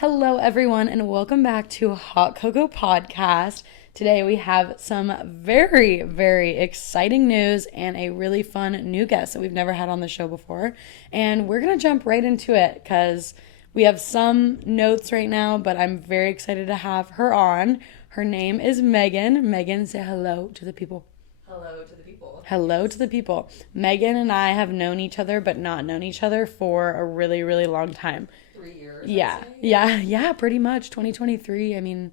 Hello, everyone, and welcome back to Hot Cocoa Podcast. Today we have some very, very exciting news and a really fun new guest that we've never had on the show before. And we're going to jump right into it because we have some notes right now, but I'm very excited to have her on. Her name is Megan. Megan, say hello to the people. Hello to the people. Hello to the people. Megan and I have known each other, but not known each other for a really, really long time. 3 years. Yeah, pretty much. 2023. I mean,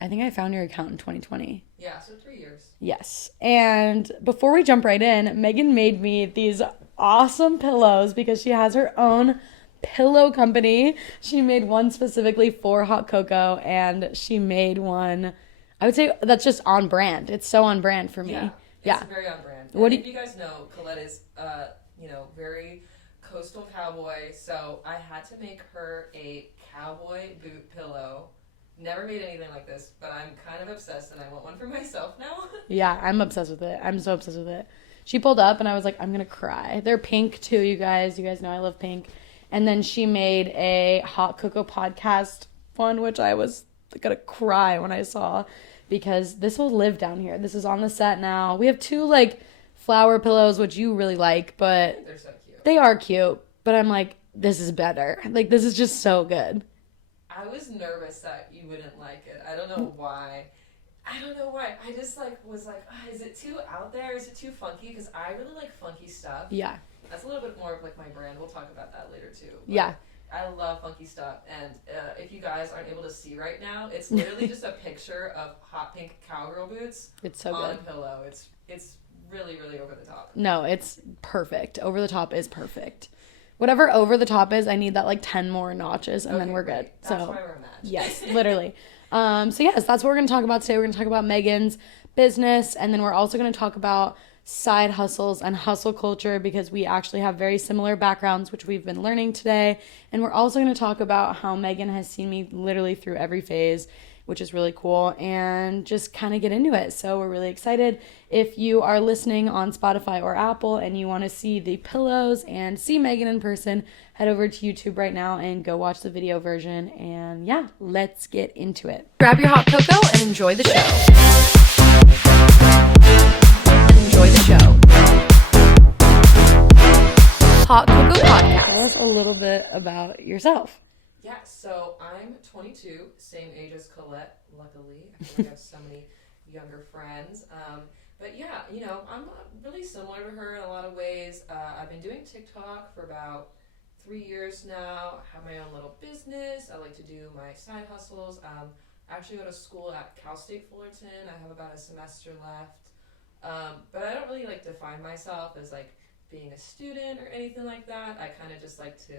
I think I found your account in 2020. Yeah, so 3 years. Yes. And before we jump right in, Megan made me these awesome pillows because she has her own pillow company. She made one specifically for Hot Cocoa, and she made one, I would say that's just on brand. It's so on brand for me. It's very on brand. If you guys know, Colette is, very coastal cowboy, so I had to make her a cowboy boot pillow. Never made anything like this, but I'm kind of obsessed and I want one for myself now. Yeah, I'm obsessed with it. I'm so obsessed with it. She pulled up and I was like, I'm gonna cry. They're pink too, you guys. You guys know I love pink. And then she made a Hot Cocoa Podcast one, which I was gonna cry when I saw, because this will live down here. This is on the set now. We have two flower pillows, which you really like, but They're so cute. they are cute. But I'm like, this is better. This is just so good. I was nervous that you wouldn't like it. I don't know why. I just was like, is it too out there? Is it too funky? Because I really like funky stuff. Yeah. That's a little bit more of my brand. We'll talk about that later too. But Yeah. I love funky stuff, and if you guys aren't able to see right now, it's literally just a picture of hot pink cowgirl boots It's so on good. a pillow. It's really, really over the top. No, it's perfect. Over the top is perfect. Whatever over the top is, I need that 10 more notches, and then we're good. Great. That's why we're a match. Yes, literally. So yes, that's what we're going to talk about today. We're going to talk about Megan's business, and then we're also going to talk about side hustles and hustle culture, because we actually have very similar backgrounds, which we've been learning today. And we're also going to talk about how Megan has seen me literally through every phase, which is really cool, and just kind of get into it. So we're really excited. If you are listening on Spotify or Apple and you want to see the pillows and see Megan in person, head over to YouTube right now and go watch the video version. And yeah, let's get into it. Grab your hot cocoa and enjoy the show. Hot Cocoa Podcast. Tell us a little bit about yourself. Yeah, so I'm 22, same age as Colette, luckily. I feel like I have so many younger friends. But yeah, I'm really similar to her in a lot of ways. I've been doing TikTok for about 3 years now. I have my own little business. I like to do my side hustles. I actually go to school at Cal State Fullerton. I have about a semester left. But I don't really define myself as being a student or anything like that. I kind of just like to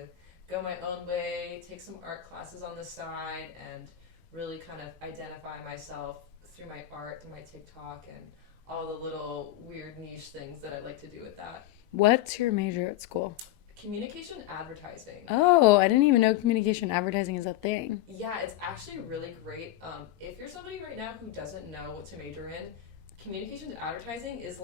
go my own way, take some art classes on the side, and really kind of identify myself through my art, through my TikTok, and all the little weird niche things that I like to do with that. What's your major at school? Communication advertising. Oh, I didn't even know communication advertising is a thing. Yeah, it's actually really great. If you're somebody right now who doesn't know what to major in, communication advertising is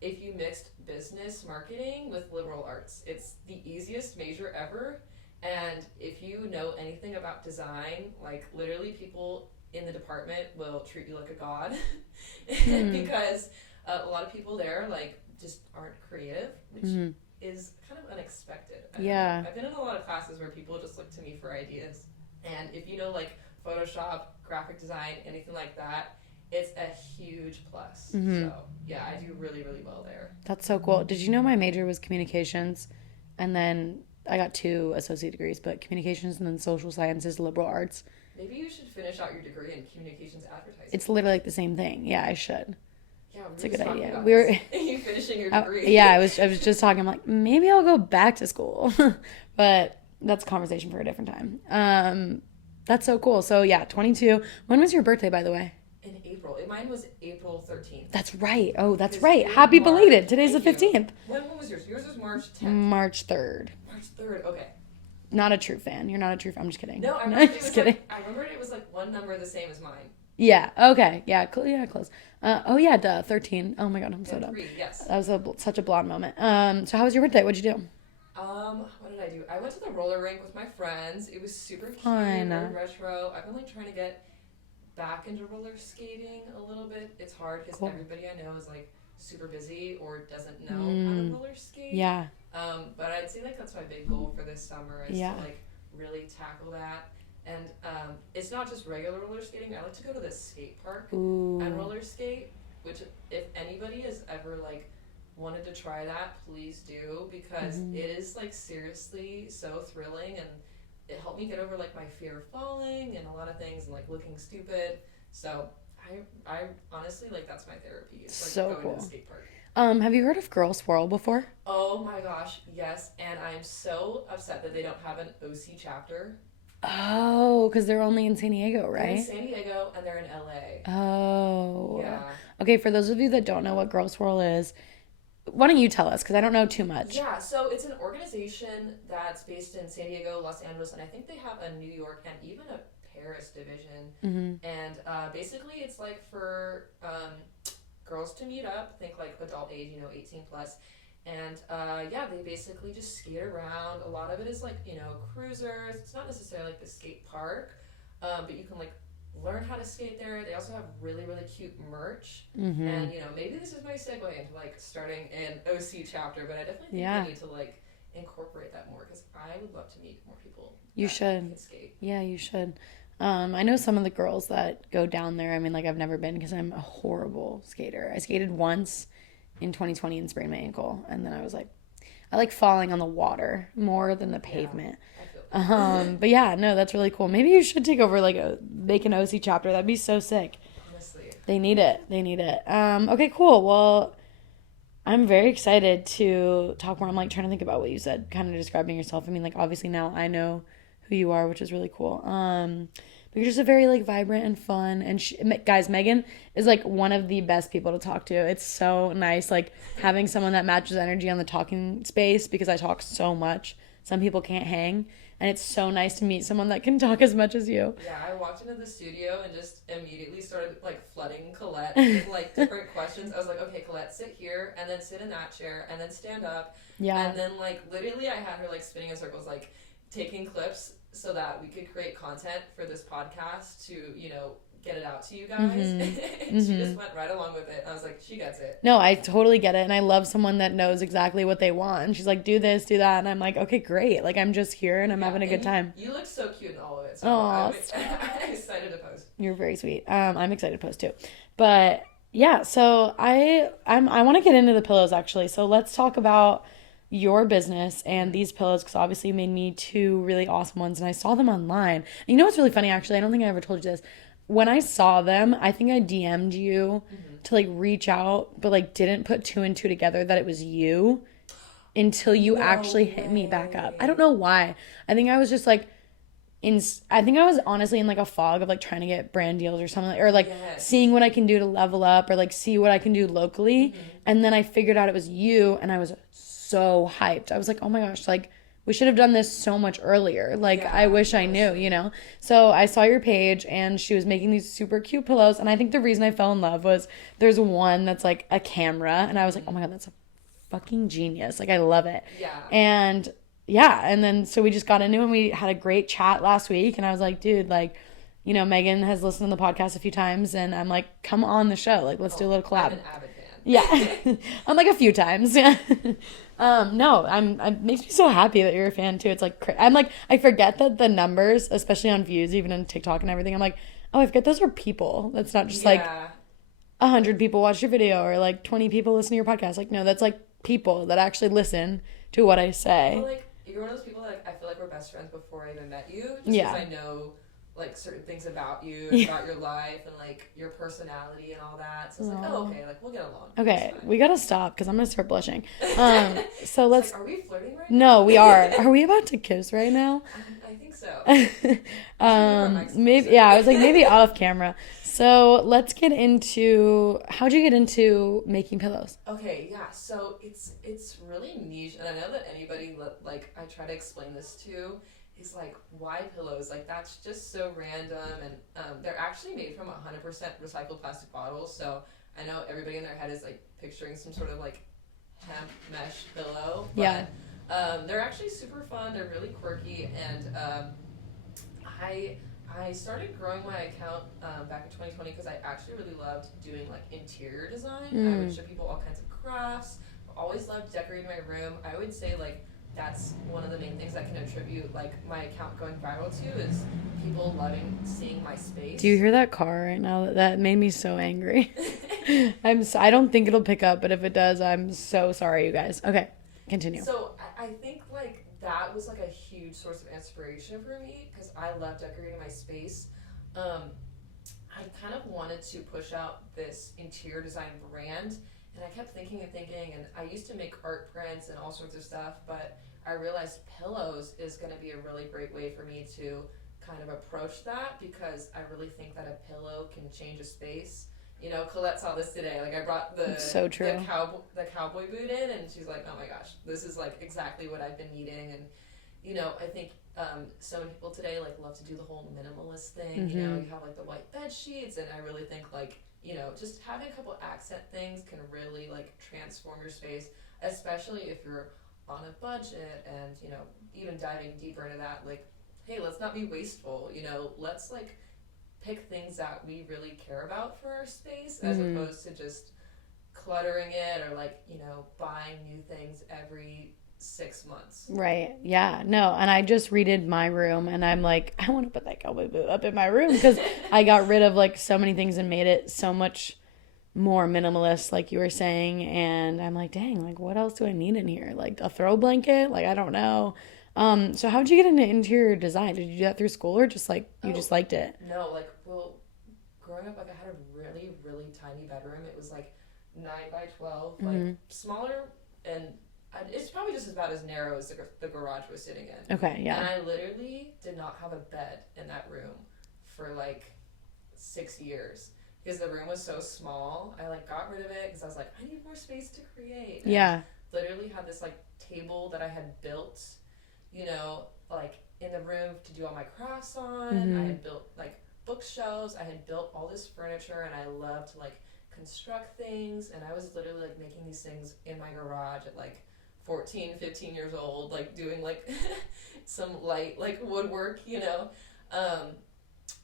if you mixed business marketing with liberal arts. It's the easiest major ever, and if you know anything about design, literally people in the department will treat you like a god because a lot of people there just aren't creative, which is kind of unexpected. I've been in a lot of classes where people just look to me for ideas, and if you know Photoshop, graphic design, anything like that, it's a huge plus. So yeah, I do really, really well there. That's so cool. Did you know my major was communications, and then I got 2 associate degrees, but communications and then social sciences, liberal arts. Maybe you should finish out your degree in communications advertising. It's literally the same thing. Yeah, I should. Yeah, it's a good idea. We were you finishing your degree. Yeah, I was just talking. I'm like, maybe I'll go back to school, but that's a conversation for a different time. That's so cool. So yeah, 22. When was your birthday, by the way? In April. Mine was April 13th. That's right. Oh, that's right. Happy belated. Today's the 15th. When was yours? Yours was March 10th. March 3rd. March 3rd. Okay. Not a true fan. You're not a true fan. I'm just kidding. No, I remember I remember it was one number the same as mine. Yeah. Okay. Yeah. Close. Oh yeah. Duh. 13. Oh my god. I'm so dumb. 3, yes. That was such a blonde moment. So how was your birthday? What'd you do? What did I do? I went to the roller rink with my friends. It was super cute, Fun. very retro. I've been like trying to get back into roller skating a little bit. It's hard because Cool. everybody I know is like super busy or doesn't know how to roller skate. Yeah. But I'd say like that's my big goal for this summer is to like really tackle that. And it's not just regular roller skating. I like to go to the skate park and roller skate, which if anybody has ever like wanted to try that, please do, because it is like seriously so thrilling, and it helped me get over like my fear of falling and a lot of things and like looking stupid. So I honestly like that's my therapy. It's like so going cool. to the skate park. Have you heard of Girl Swirl before? Oh my gosh, yes. And I'm so upset that they don't have an OC chapter. Oh, because they're only in San Diego, right? They're in San Diego and they're in LA. Oh. Yeah. Okay, for those of you that don't know what Girl Swirl is, why don't you tell us? Because I don't know too much. Yeah, so it's an organization that's based in San Diego, Los Angeles, and I think they have a New York and even a Paris division. And basically it's like for girls to meet up, think like adult age, 18 plus. And yeah, they basically just skate around. A lot of it is like, cruisers. It's not necessarily like the skate park, but you can like learn how to skate there. They also have really, really cute merch. And, maybe this is my segue into like starting an OC chapter, but I definitely think I need to like incorporate that more because I would love to meet more people. You should. Can skate. Yeah, you should. I know some of the girls that go down there. I mean, like I've never been because I'm a horrible skater. I skated once in 2020 and sprained my ankle, and then I was like, I like falling on the water more than the pavement. I feel But yeah, no, that's really cool. Maybe you should take over make an OC chapter. That'd be so sick. Honestly, they need it. Okay, cool. Well, I'm very excited to talk more. I'm like trying to think about what you said, kind of describing yourself. I mean, like obviously now I know who you are, which is really cool. But you're just a very like vibrant and fun, and guys, Megan is like one of the best people to talk to. It's so nice like having someone that matches energy on the talking space, because I talk so much. Some people can't hang, and it's so nice to meet someone that can talk as much as you. Yeah, I walked into the studio and just immediately started like flooding Colette with like different questions. I was like, okay, Colette, sit here, and then sit in that chair, and then stand up. Yeah. And then like literally I had her like spinning in circles, like taking clips so that we could create content for this podcast to, get it out to you guys. And she just went right along with it. I was like, she gets it. No, I totally get it. And I love someone that knows exactly what they want. And she's like, do this, do that. And I'm like, okay, great. Like, I'm just here and I'm having a good time. You look so cute in all of it. So I'm excited to post. You're very sweet. I'm excited to post too. But yeah, so I want to get into the pillows actually. So let's talk about your business and these pillows, because obviously you made me 2 really awesome ones and I saw them online. And you know what's really funny actually? I don't think I ever told you this. When I saw them, I think I DM'd you to like reach out, but like didn't put 2 and 2 together that it was you until you actually hit me back up. I don't know why. I think I was just like I think I was honestly in like a fog of like trying to get brand deals or something, or like seeing what I can do to level up or like see what I can do locally. And then I figured out it was you, and I was so hyped. I was like, oh my gosh, like we should have done this so much earlier. Like, I wish I knew, So I saw your page and she was making these super cute pillows. And I think the reason I fell in love was there's one that's like a camera. And I was like, oh my God, that's a fucking genius. Like, I love it. Yeah. And yeah. And then, so we just got into it and we had a great chat last week. And I was like, dude, like, Megan has listened to the podcast a few times. And I'm like, come on the show. Like, let's do a little collab. I'm an avid fan. Yeah. I'm like a few times. Yeah. No, it makes me so happy that you're a fan too. It's like, I forget that the numbers, especially on views, even on TikTok and everything, I'm like, oh, I forget those are people. That's not just like 100 people watch your video or like 20 people listen to your podcast. Like, no, that's like people that actually listen to what I say. Well, like, you're one of those people that I feel like we're best friends before I even met you. Just because I know like certain things about you, about your life, and like your personality and all that. So it's like, oh, okay, like we'll get along. Okay, we gotta stop because I'm gonna start blushing. So let's. Like, are we flirting right now? No, we are. Are we about to kiss right now? I think so. Maybe. Yeah, I was like maybe off camera. So let's get into how'd you get into making pillows? Okay, yeah. So it's really niche, and I know that anybody like I try to explain this to. Is like, why pillows? Like, that's just so random, and they're actually made from 100% recycled plastic bottles, so I know everybody in their head is like picturing some sort of like hemp mesh pillow, but They're actually super fun. They're really quirky, and I I started growing my account back in 2020 because I actually really loved doing like interior design. I would show people all kinds of crafts. Always loved decorating my room. I would say like that's one of the main things I can attribute like my account going viral to is people loving seeing my space. Do you hear that car right now? That made me so angry. I don't think it'll pick up, but if it does, I'm so sorry, you guys. Okay, continue. So I think like that was like a huge source of inspiration for me because I love decorating my space. I kind of wanted to push out this interior design brand, and I kept thinking and thinking, and I used to make art prints and all sorts of stuff, but I realized pillows is going to be a really great way for me to kind of approach that because I really think that a pillow can change a space. You know, Colette saw this today. Like, I brought so true. the cowboy boot in, and she's like, "Oh my gosh, this is like exactly what I've been needing." And you know, I think so many people today like love to do the whole minimalist thing. You know, you have like the white bed sheets, and I really think like just having a couple accent things can really like transform your space, especially if you're on a budget and even diving deeper into that. Like, hey, let's not be wasteful. Let's like pick things that we really care about for our space as opposed to just cluttering it or like buying new things every 6 months. Right. Yeah. No. And I just redid my room and I'm like, I want to put that cowboy boot up in my room because I got rid of like so many things and made it so much more minimalist, like you were saying. And I'm like, dang, like what else do I need in here? Like a throw blanket? Like, I don't know. So how'd you get into interior design? Did you do that through school or just like you just liked it? No, like, well, growing up, like I had a really, really tiny bedroom. It was like 9 by 12, like smaller, and it's probably just about as narrow as the garage was sitting in. Okay, yeah. And I literally did not have a bed in that room for like 6 years because the room was so small. I like got rid of it because I was like, I need more space to create. And yeah. Literally had this like table that I had built, like in the room to do all my crafts on. I had built like bookshelves. I had built all this furniture, and I loved to like construct things. And I was literally like making these things in my garage at like 14, 15 years old, like doing like some light like woodwork,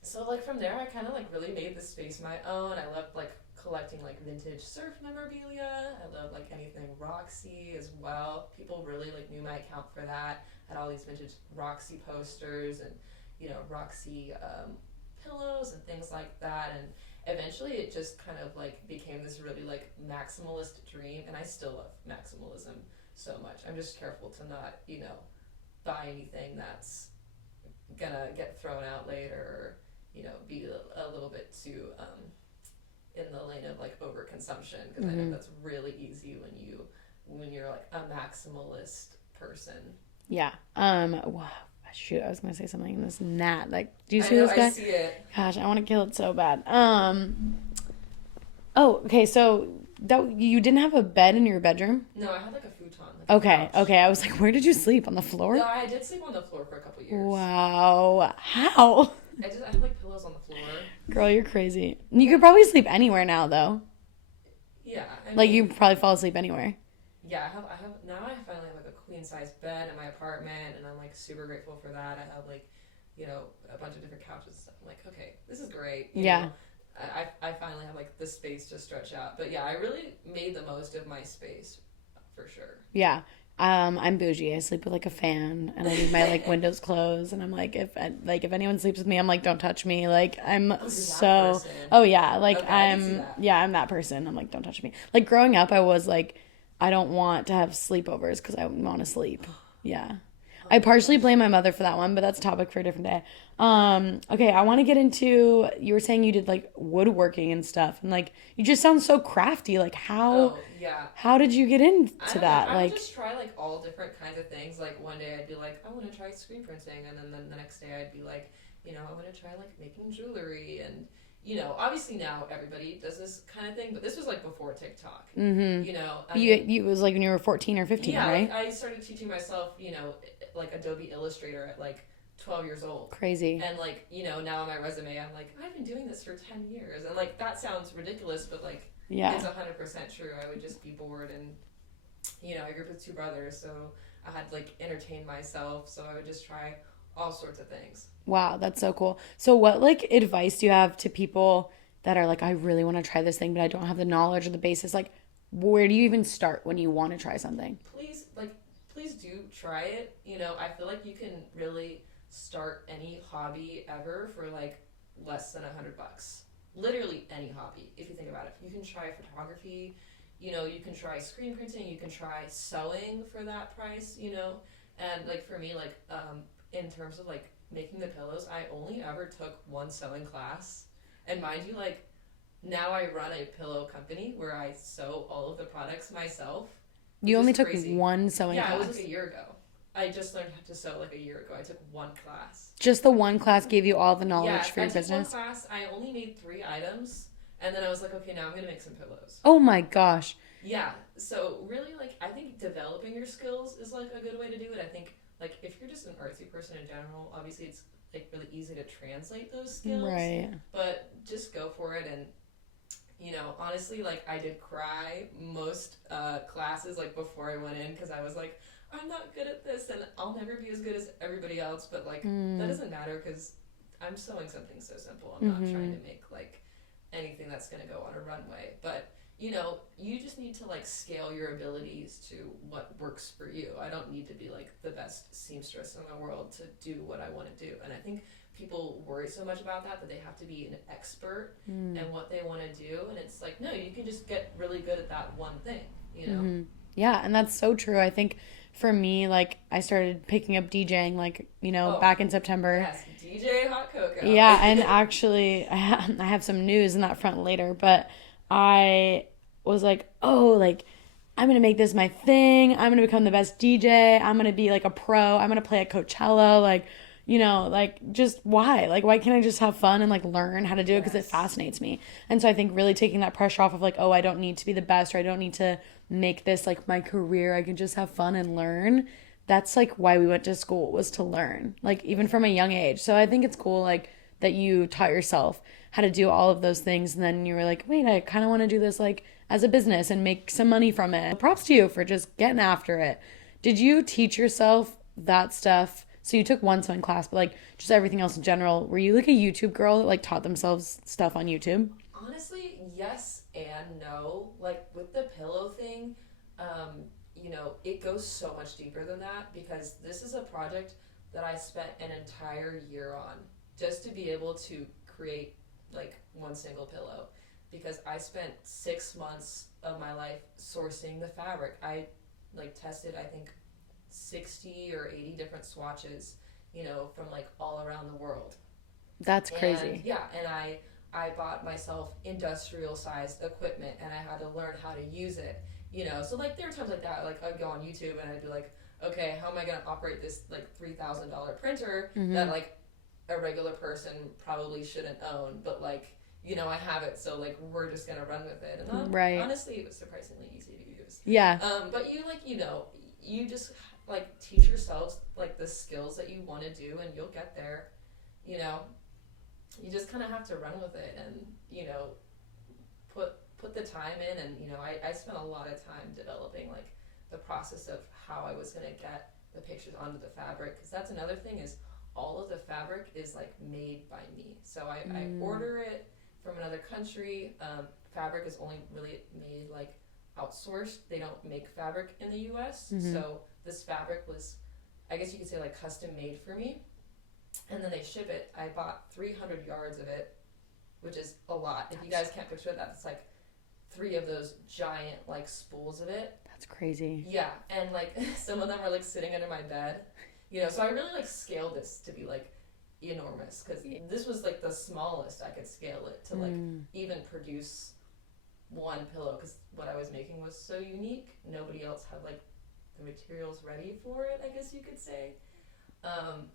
So like from there, I kind of like really made the space my own. I loved like collecting like vintage surf memorabilia. I love like anything Roxy as well. People really like knew my account for that. I had all these vintage Roxy posters and Roxy pillows and things like that. And eventually it just kind of like became this really like maximalist dream. And I still love maximalism so much. I'm just careful to not buy anything that's gonna get thrown out later or be a little bit too in the lane of like overconsumption because I know that's really easy when you're like a maximalist person. Yeah. Wow. Shoot, I was gonna say something in this gnat. Like, do you see this guy? I see it. Gosh, I want to kill it so bad. Oh, okay. So that you didn't have a bed in your bedroom? No, I had like a futon. Okay. I was like, where did you sleep? On the floor? No, I did sleep on the floor for a couple years. Wow. How? I had like pillows on the floor. Girl, you're crazy. You could probably sleep anywhere now, though. Yeah. Like you probably fall asleep anywhere. Yeah, now I finally have like a queen size bed in my apartment, and I'm like super grateful for that. I have like, a bunch of different couches and stuff. I'm like, okay, this is great. Yeah. I finally have like the space to stretch out. But yeah, I really made the most of my space for sure. Yeah. I'm bougie. I sleep with like a fan and I leave my like windows closed and I'm like if anyone sleeps with me, I'm like, don't touch me. Like I'm so oh yeah, like okay, I'm that person. I'm like, don't touch me. Like growing up I was like, I don't want to have sleepovers because I want to sleep. Yeah. I partially blame my mother for that one, but that's a topic for a different day. Okay, I want to get into, you were saying you did like woodworking and stuff, and like you just sound so crafty. Like how did you get into that? I like would just try like all different kinds of things. Like one day I'd be like, I want to try screen printing, and then the next day I'd be like, I want to try like making jewelry and. Obviously now everybody does this kind of thing, but this was like before TikTok. You was like when you were 14 or 15, right? Yeah, I started teaching myself, like Adobe Illustrator at like 12 years old. Crazy. And like, now on my resume, I'm like, I've been doing this for 10 years. And like, that sounds ridiculous, but like, it's 100% true. I would just be bored and, I grew up with two brothers, so I had to like entertain myself, so I would just try all sorts of things. Wow, that's so cool. So what like advice do you have to people that are like, I really want to try this thing, but I don't have the knowledge or the basis? Like, where do you even start when you want to try something? Please do try it. You know, I feel like you can really start any hobby ever for like less than $100. Literally any hobby, if you think about it. You can try photography, you know, you can try screen printing, you can try sewing for that price, you know. And like for me, like in terms of like making the pillows, I only ever took one sewing class. And mind you, like now I run a pillow company where I sew all of the products myself, which You is only took crazy. one sewing Yeah, it was like class. a year ago. I just learned how to sew like a year ago. I took one class. Just the one class gave you all the Yeah, knowledge for I your took one business? class. I only made three items, and then I was like, okay, now I'm gonna make some pillows. Oh my gosh. Yeah, so really, like, I think developing your skills is like a good way to do it. I think, like, if you're just an artsy person in general, obviously it's like really easy to translate those skills, Right. but just go for it. And you know, honestly, like, I did cry most classes like before I went in because I was like, I'm not good at this, and I'll never be as good as everybody else. But like, that Mm. doesn't matter because I'm sewing something so simple. I'm not trying Mm-hmm. to make like anything that's going to go on a runway. But you know, you just need to like scale your abilities to what works for you. I don't need to be like the best seamstress in the world to do what I want to do. And I think people worry so much about that they have to be an expert Mm. in what they want to do. And it's like, no, you can just get really good at that one thing, you know? Mm-hmm. Yeah, and that's so true. I think for me, like, I started picking up DJing, like, Oh, back in September. yes, DJ Hot Cocoa. Yeah, and actually, I have some news in that front later, but I was like, oh, like, I'm gonna make this my thing. I'm gonna become the best DJ. I'm gonna be like a pro. I'm gonna play at Coachella. Like, like, just why? Like, why can't I just have fun and like learn how to do it? Because it Yes. fascinates me. And so I think really taking that pressure off of like, oh, I don't need to be the best or I don't need to make this like my career. I can just have fun and learn. That's like why we went to school, was to learn, like even from a young age. So I think it's cool like that you taught yourself how to do all of those things, and then you were like, wait, I kind of want to do this like as a business and make some money from it. Props to you for just getting after it. Did you teach yourself that stuff? So you took one sewing class, but like just everything else in general, were you like a YouTube girl that like taught themselves stuff on YouTube? Honestly, yes and no. Like with the pillow thing, you know, it goes so much deeper than that because this is a project that I spent an entire year on just to be able to create like one single pillow. Because I spent 6 months of my life sourcing the fabric. I like tested, I think, 60 or 80 different swatches, you know, from like all around the world. That's And crazy. yeah, and I bought myself industrial sized equipment and I had to learn how to use it. You know, so like there are times like that, like I'd go on YouTube and I'd be like, okay, how am I gonna operate this like $3,000 printer that Mm-hmm. like a regular person probably shouldn't own, but like you know I have it, so like we're just gonna run with it. And Right. honestly, it was surprisingly easy to use. Yeah. But you like you know you just like teach yourselves like the skills that you want to do, and you'll get there. You know, you just kind of have to run with it and you know put the time in. And you know I spent a lot of time developing like the process of how I was going to get the pictures onto the fabric, because that's another thing is all of the fabric is like made by me, so I Mm. order it from another country. Fabric is only really made like outsourced. They don't make fabric in the US, Mm-hmm. so this fabric was, I guess you could say, like custom made for me, and then they ship it. I bought 300 yards of it, which is a lot. If you guys can't picture that, it's like three of those giant like spools of it. That's crazy. Yeah, and like some of them are like sitting under my bed, you know. So I really like scaled this to be like enormous because this was like the smallest I could scale it to like Mm. even produce one pillow, because what I was making was so unique. Nobody else had like the materials ready for it, I guess you could say. Um,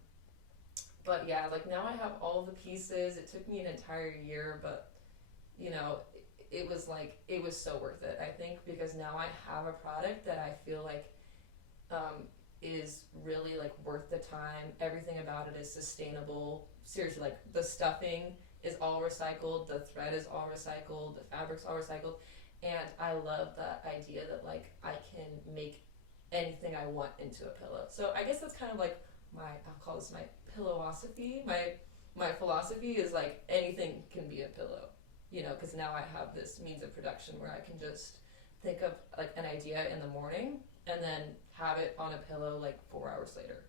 but yeah, like now I have all the pieces. It took me an entire year, but you know, it was like it was so worth it. I think because now I have a product that I feel like is really like worth the time. Everything about it is sustainable. Seriously, like the stuffing is all recycled, the thread is all recycled, the fabric's all recycled, and I love the idea that like I can make anything I want into a pillow. So I guess that's kind of like I'll call this my pillowosophy. My philosophy is like anything can be a pillow, because now I have this means of production where I can just think of like an idea in the morning and then have it on a pillow like 4 hours later.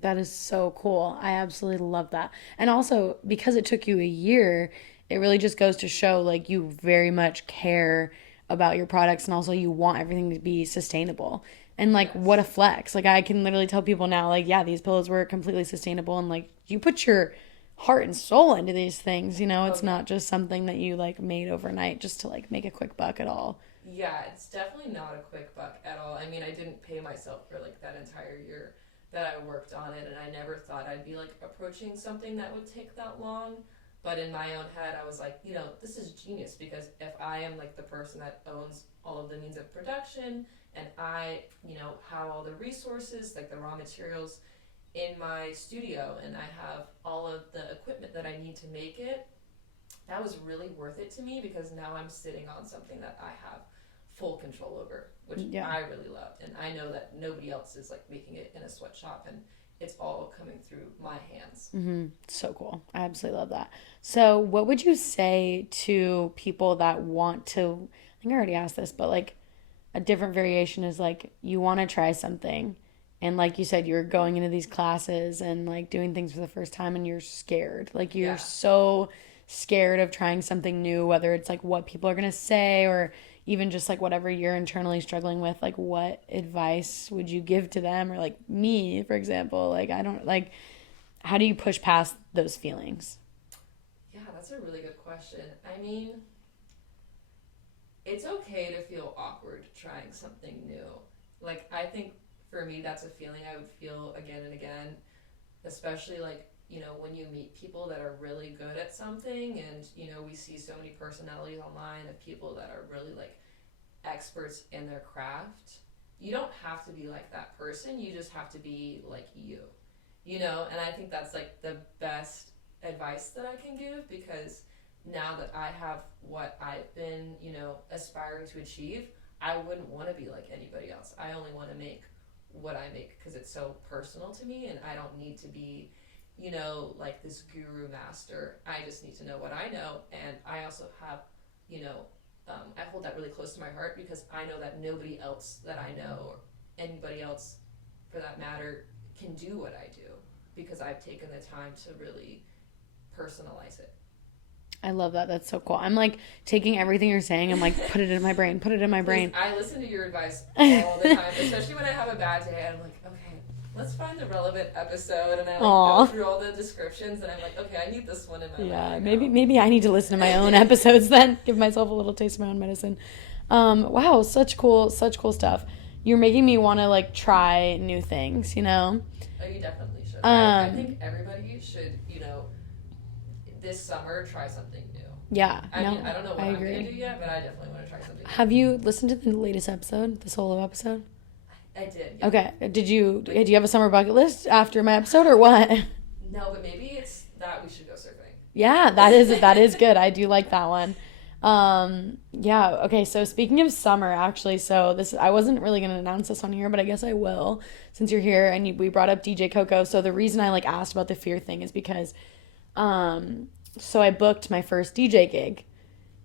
That is so cool. I absolutely love that. And also, because it took you a year, it really just goes to show like you very much care about your products and also you want everything to be sustainable. And like, what a Yes. flex. Like, I can literally tell people now, like, yeah, these pillows were completely sustainable. And like, you put your heart and soul into these things, Oh it's yeah. not just something that you like made overnight just to like make a quick buck at all. Yeah, it's definitely not a quick buck at all. I mean, I didn't pay myself for like that entire year that I worked on it, and I never thought I'd be like approaching something that would take that long. But in my own head, I was like, this is genius because if I am like the person that owns all of the means of production and I, have all the resources, like the raw materials in my studio, and I have all of the equipment that I need to make it, that was really worth it to me because now I'm sitting on something that I have full control over, which Yeah. I really loved. And I know that nobody else is like making it in a sweatshop and it's all coming through my hands. So cool. I absolutely love that. So, what would you say to people that want to? I think I already asked this, but like a different variation is like you want to try something. And like you said, you're going into these classes and like doing things for the first time and you're scared. Like you're Yeah. so scared of trying something new, whether it's like what people are going to say or even just like whatever you're internally struggling with. Like, what advice would you give to them? Or like me, for example, like I don't like, how do you push past those feelings? Yeah, that's a really good question. I mean, it's okay to feel awkward trying something new. Like, I think for me, that's a feeling I would feel again and again, especially like, when you meet people that are really good at something, and, we see so many personalities online of people that are really like experts in their craft. You don't have to be like that person, you just have to be like and I think that's like the best advice that I can give because now that I have what I've been, aspiring to achieve, I wouldn't want to be like anybody else. I only want to make what I make because it's so personal to me and I don't need to be, like this guru master. I just need to know what I know. And I also have, I hold that really close to my heart because I know that nobody else that I know or anybody else for that matter can do what I do because I've taken the time to really personalize it. I love that. That's so cool. I'm like taking everything you're saying and like put it in my brain, put it in my Please, brain. I listen to your advice all the time, especially when I have a bad day. I'm like, okay, let's find the relevant episode, and I like Aw. go through all the descriptions, and I'm like, okay, I need this one in my life Yeah, right maybe now. maybe I need to listen to my own episodes then. Give myself a little taste of my own medicine. Wow, such cool stuff. You're making me want to like try new things, you know? Oh, you definitely should. I Um, think everybody should, this summer try something new. yeah, I no, mean, I don't know what I I'm gonna agree. do yet, but I definitely want to try something new. Have you listened to the latest episode, the solo episode? I did. Yeah. Okay. Do you have a summer bucket list after my episode or what? No, but maybe it's that we should go surfing. Yeah, that is good. I do like that one. Yeah, okay, so speaking of summer, actually, so this I wasn't really gonna announce this on here, but I guess I will since you're here and we brought up DJ Koko. So the reason I like asked about the fear thing is because so I booked my first DJ gig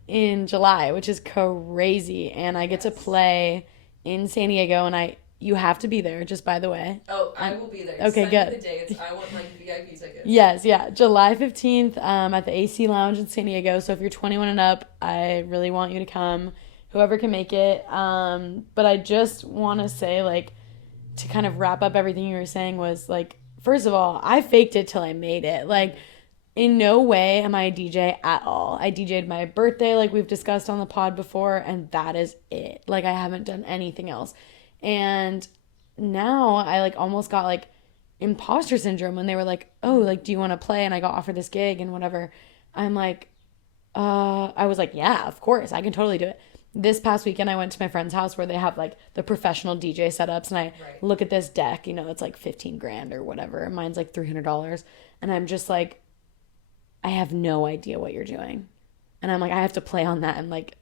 in July, which is crazy, and I get to Yes. play in San Diego, and you have to be there, just by the way. Oh, I will be there. Okay, Send good. me the dates. I want like VIP tickets. Yes, yeah. July 15th at the AC Lounge in San Diego. So if you're 21 and up, I really want you to come. Whoever can make it. But I just want to say, like, to kind of wrap up everything you were saying was, like, first of all, I faked it till I made it. Like, in no way am I a DJ at all. I DJ'd my birthday, like we've discussed on the pod before, and that is it. Like, I haven't done anything else. And now I, like, almost got, like, imposter syndrome when they were like, oh, like, do you want to play? And I got offered this gig and whatever. I'm like, I was like, yeah, of course, I can totally do it. This past weekend, I went to my friend's house where they have like the professional DJ setups, and I Right. look at this deck, it's like 15 grand or whatever. And mine's like $300. And I'm just like, I have no idea what you're doing. And I'm like, I have to play on that in like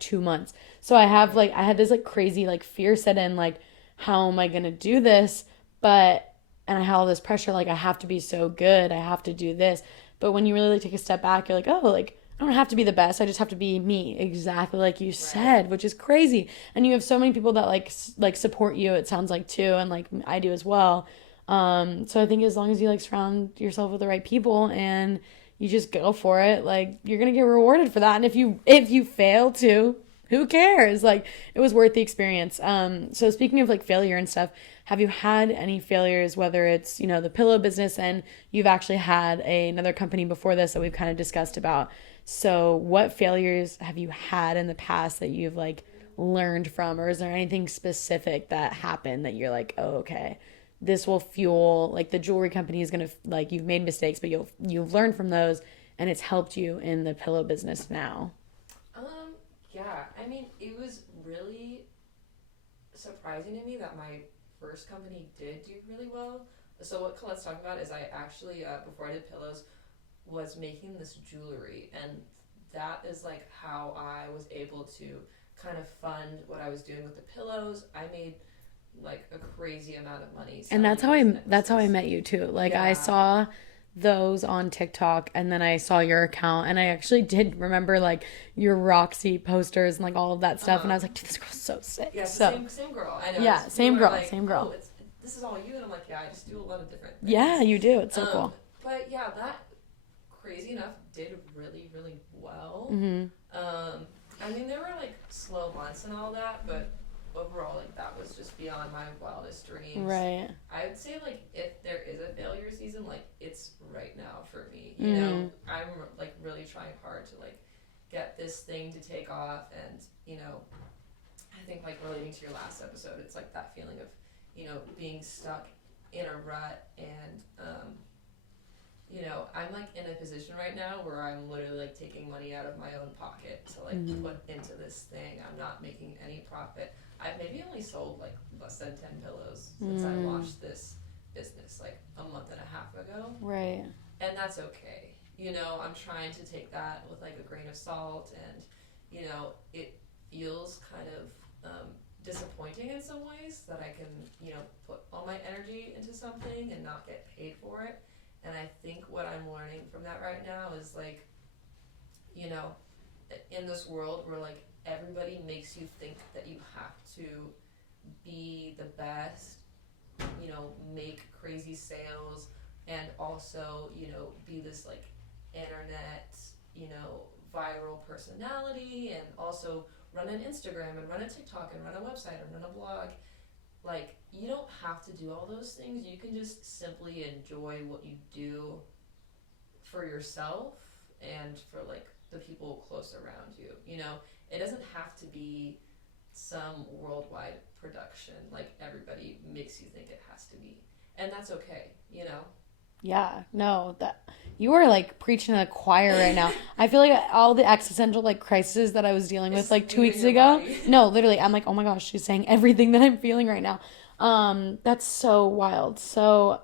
2 months. So I had this like crazy like fear set in, like, how am I going to do this? And I had all this pressure, like, I have to be so good. I have to do this. But when you really like, take a step back, you're like, oh, like, I don't have to be the best. I just have to be me, exactly like you said, which is crazy. And you have so many people that like support you, it sounds like, too, and like I do as well. So I think as long as you like surround yourself with the right people and you just go for it, like you're gonna get rewarded for that. And if you fail to, who cares? Like it was worth the experience. So speaking of like failure and stuff, have you had any failures, whether it's, the pillow business and you've actually had another company before this that we've kind of discussed about. So what failures have you had in the past that you've like learned from, or is there anything specific that happened that you're like, oh, okay, this will fuel, like the jewelry company is going to, like you've made mistakes, but you've learned from those and it's helped you in the pillow business now? Yeah, I mean, it was really surprising to me that my first company did do really well. So what Colette's talking about is I actually, before I did pillows, was making this jewelry, and that is like how I was able to kind of fund what I was doing with the pillows. I made like a crazy amount of money. And that's how I met you too. Like I saw those on TikTok and then I saw your account and I actually did remember like your Roxy posters and like all of that stuff and I was like, dude, this girl's so sick. Yeah, so same girl. I know. Yeah, same girl, like, same girl. Oh, this is all you, and I'm like, yeah, I just do a lot of different things. Yeah, you do. It's so cool. But yeah, that crazy enough did really, really well. I mean, there were like slow months and all that, but overall, like that was just beyond my wildest dreams. Right. I would say like if there is a failure season, like it's right now for me. You know, I'm like really trying hard to like get this thing to take off, and I think like relating to your last episode, it's like that feeling of being stuck in a rut, and I'm like in a position right now where I'm literally like taking money out of my own pocket to like put into this thing. I'm not making any profit. I've maybe only sold like less than 10 pillows since I launched this business like a month and a half ago. Right. And that's okay. I'm trying to take that with like a grain of salt, and it feels kind of disappointing in some ways that I can put all my energy into something and not get paid for it. And I think what I'm learning from that right now is like, in this world where like everybody makes you think that you have to be the best, make crazy sales, and also, be this like internet, viral personality, and also run an Instagram and run a TikTok and run a website and run a blog. Like, you don't have to do all those things. You can just simply enjoy what you do for yourself and for like the people close around you. It doesn't have to be some worldwide production like everybody makes you think it has to be. And that's okay, Yeah, no, that you are like preaching to the choir right now. I feel like all the existential like crises that I was dealing with like 2 weeks ago. No, literally, I'm like, oh my gosh, she's saying everything that I'm feeling right now. That's so wild. So,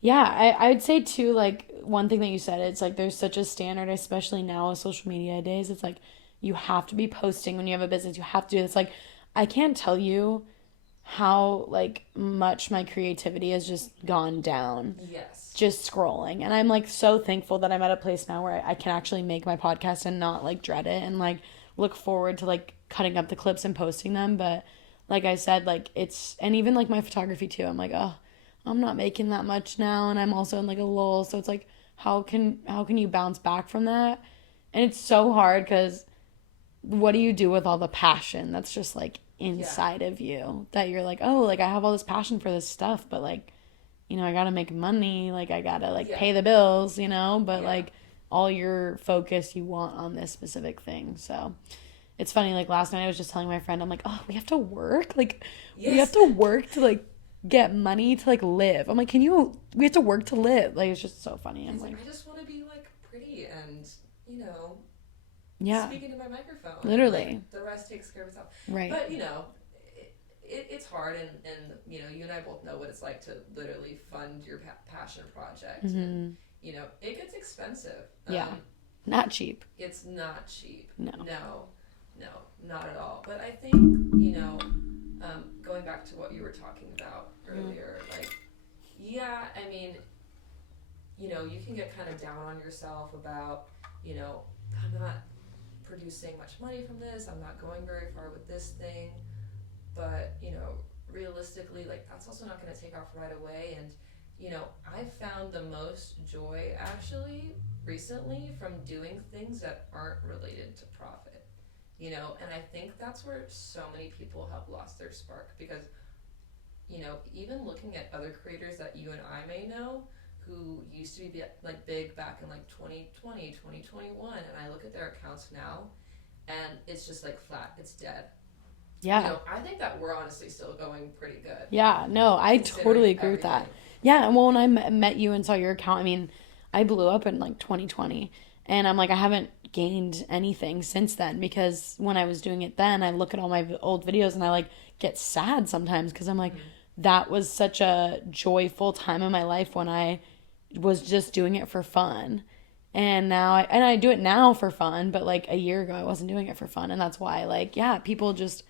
yeah, I would say too, like one thing that you said, it's like there's such a standard, especially now with social media days. It's like you have to be posting when you have a business. You have to do this. Like, I can't tell you how like much my creativity has just gone down. Yes. Just scrolling. And I'm like so thankful that I'm at a place now where I can actually make my podcast and not like dread it and like look forward to like cutting up the clips and posting them. But like I said, like and even like my photography too, I'm like, oh, I'm not making that much now, and I'm also in like a lull. So it's like how can you bounce back from that? And it's so hard because what do you do with all the passion that's just like inside of you, that you're like, oh, like I have all this passion for this stuff, but like, I gotta make money, like I gotta like pay the bills, but like all your focus you want on this specific thing. So it's funny, like last night I was just telling my friend, I'm like, oh, we have to work, like we have to work to like get money to like live. I'm like, we have to work to live. Like it's just so funny. I'm like, I just want to be like pretty and speaking to my microphone. Literally. Like, the rest takes care of itself. Right. But it's hard, and you and I both know what it's like to literally fund your passion project. And, it gets expensive. Not cheap. It's not cheap. No, not at all. But I think Going back to what you were talking about earlier, like, yeah, I mean, you know, you can get kind of down on yourself about, you know, I'm not producing much money from this, I'm not going very far with this thing, but, you know, realistically, like, that's also not going to take off right away. And, you know, I've found the most joy actually recently from doing things that aren't related to profit, you know, and I think that's where so many people have lost their spark because, you know, even looking at other creators that you and I may know who used to be like big back in like 2020, 2021, and I look at their accounts now and it's just like flat, it's dead. Yeah. You know, I think that we're honestly still going pretty good. Yeah, no, I totally agree with that. Yeah, and well, when I met you and saw your account, I mean, I blew up in like 2020, and I'm like, I haven't gained anything since then because when I was doing it then, I look at all my old videos and I like get sad sometimes because I'm like, that was such a joyful time in my life when I was just doing it for fun. And now I do it now for fun, but like a year ago I wasn't doing it for fun, and that's why like yeah, people just,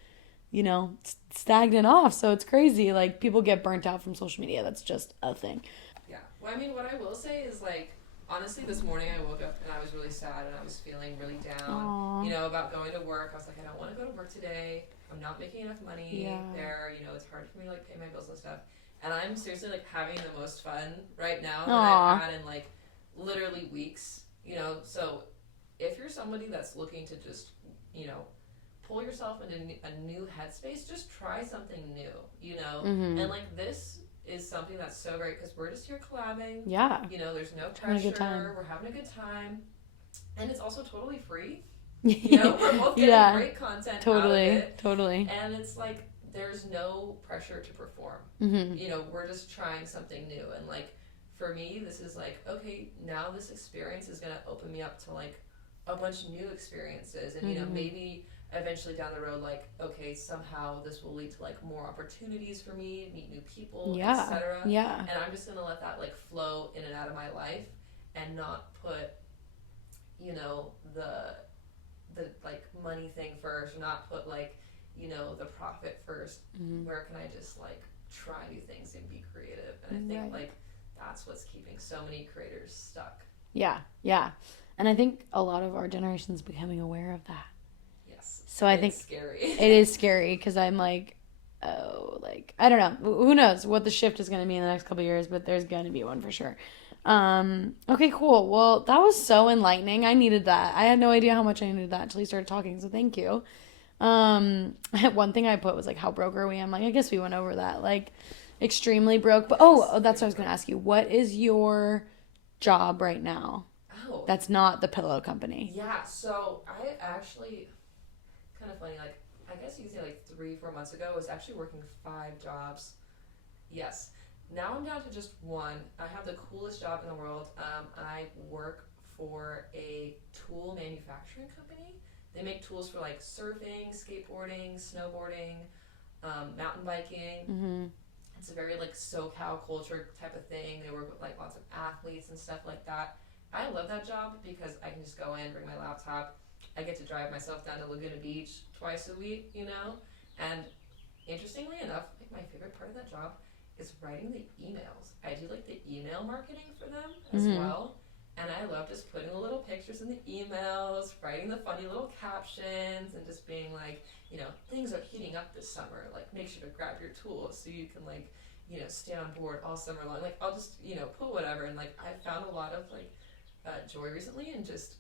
you know, stagnant off. So it's crazy. Like people get burnt out from social media. That's just a thing. Yeah. Well, I mean, what I will say is like, honestly, this morning I woke up and I was really sad and I was feeling really down, Aww. you know, about going to work. I was like, I don't want to go to work today. I'm not making enough money there. You know, it's hard for me to like pay my bills and stuff. And I'm seriously like having the most fun right now that I've had in like literally weeks, you know. So if you're somebody that's looking to just, you know, pull yourself into a new headspace, just try something new, you know. And like this is something that's so great because we're just here collabing. Yeah. You know, there's no pressure. We're having a good time. And it's also totally free. You know, we're both getting great content out of it. Totally. And it's like there's no pressure to perform. You know, we're just trying something new. And like for me, this is like, okay, now this experience is going to open me up to like a bunch of new experiences. And, you know, maybe eventually down the road, like, okay, somehow this will lead to like more opportunities for me, meet new people, etc. Yeah. And I'm just going to let that like flow in and out of my life and not put, you know, the like money thing first, not put like, you know, the profit first. Where can I just like try new things and be creative? And I think like that's what's keeping so many creators stuck. Yeah. And I think a lot of our generation is becoming aware of that. Yes. So I think scary. It is scary because I'm like, oh, like, I don't know. Who knows what the shift is going to be in the next couple of years, but there's going to be one for sure. Okay, cool. Well, that was so enlightening. I needed that. I had no idea how much I needed that until you started talking, so thank you. One thing I put was like, how broke are we? I'm like, I guess we went over that. Like, extremely broke. But oh, that's what I was going to ask you. What is your job right now? Oh. That's not the pillow company. Yeah, so I actually, kind of funny, like, I guess you could say like 3-4 months ago, I was actually working 5 jobs. Yes. Now I'm down to just one. I have the coolest job in the world. I work for a tool manufacturing company. They make tools for like surfing, skateboarding, snowboarding, mountain biking. It's a very like SoCal culture type of thing. They work with like lots of athletes and stuff like that. I love that job because I can just go in, bring my laptop. I get to drive myself down to Laguna Beach twice a week, you know? And interestingly enough, like my favorite part of that job is writing the emails. I do like the email marketing for them as well. And I love just putting the little pictures in the emails, writing the funny little captions, and just being like, you know, things are heating up this summer. Like, make sure to grab your tools so you can, like, you know, stay on board all summer long. Like, I'll just, you know, put whatever. And, like, I found a lot of, like, joy recently in just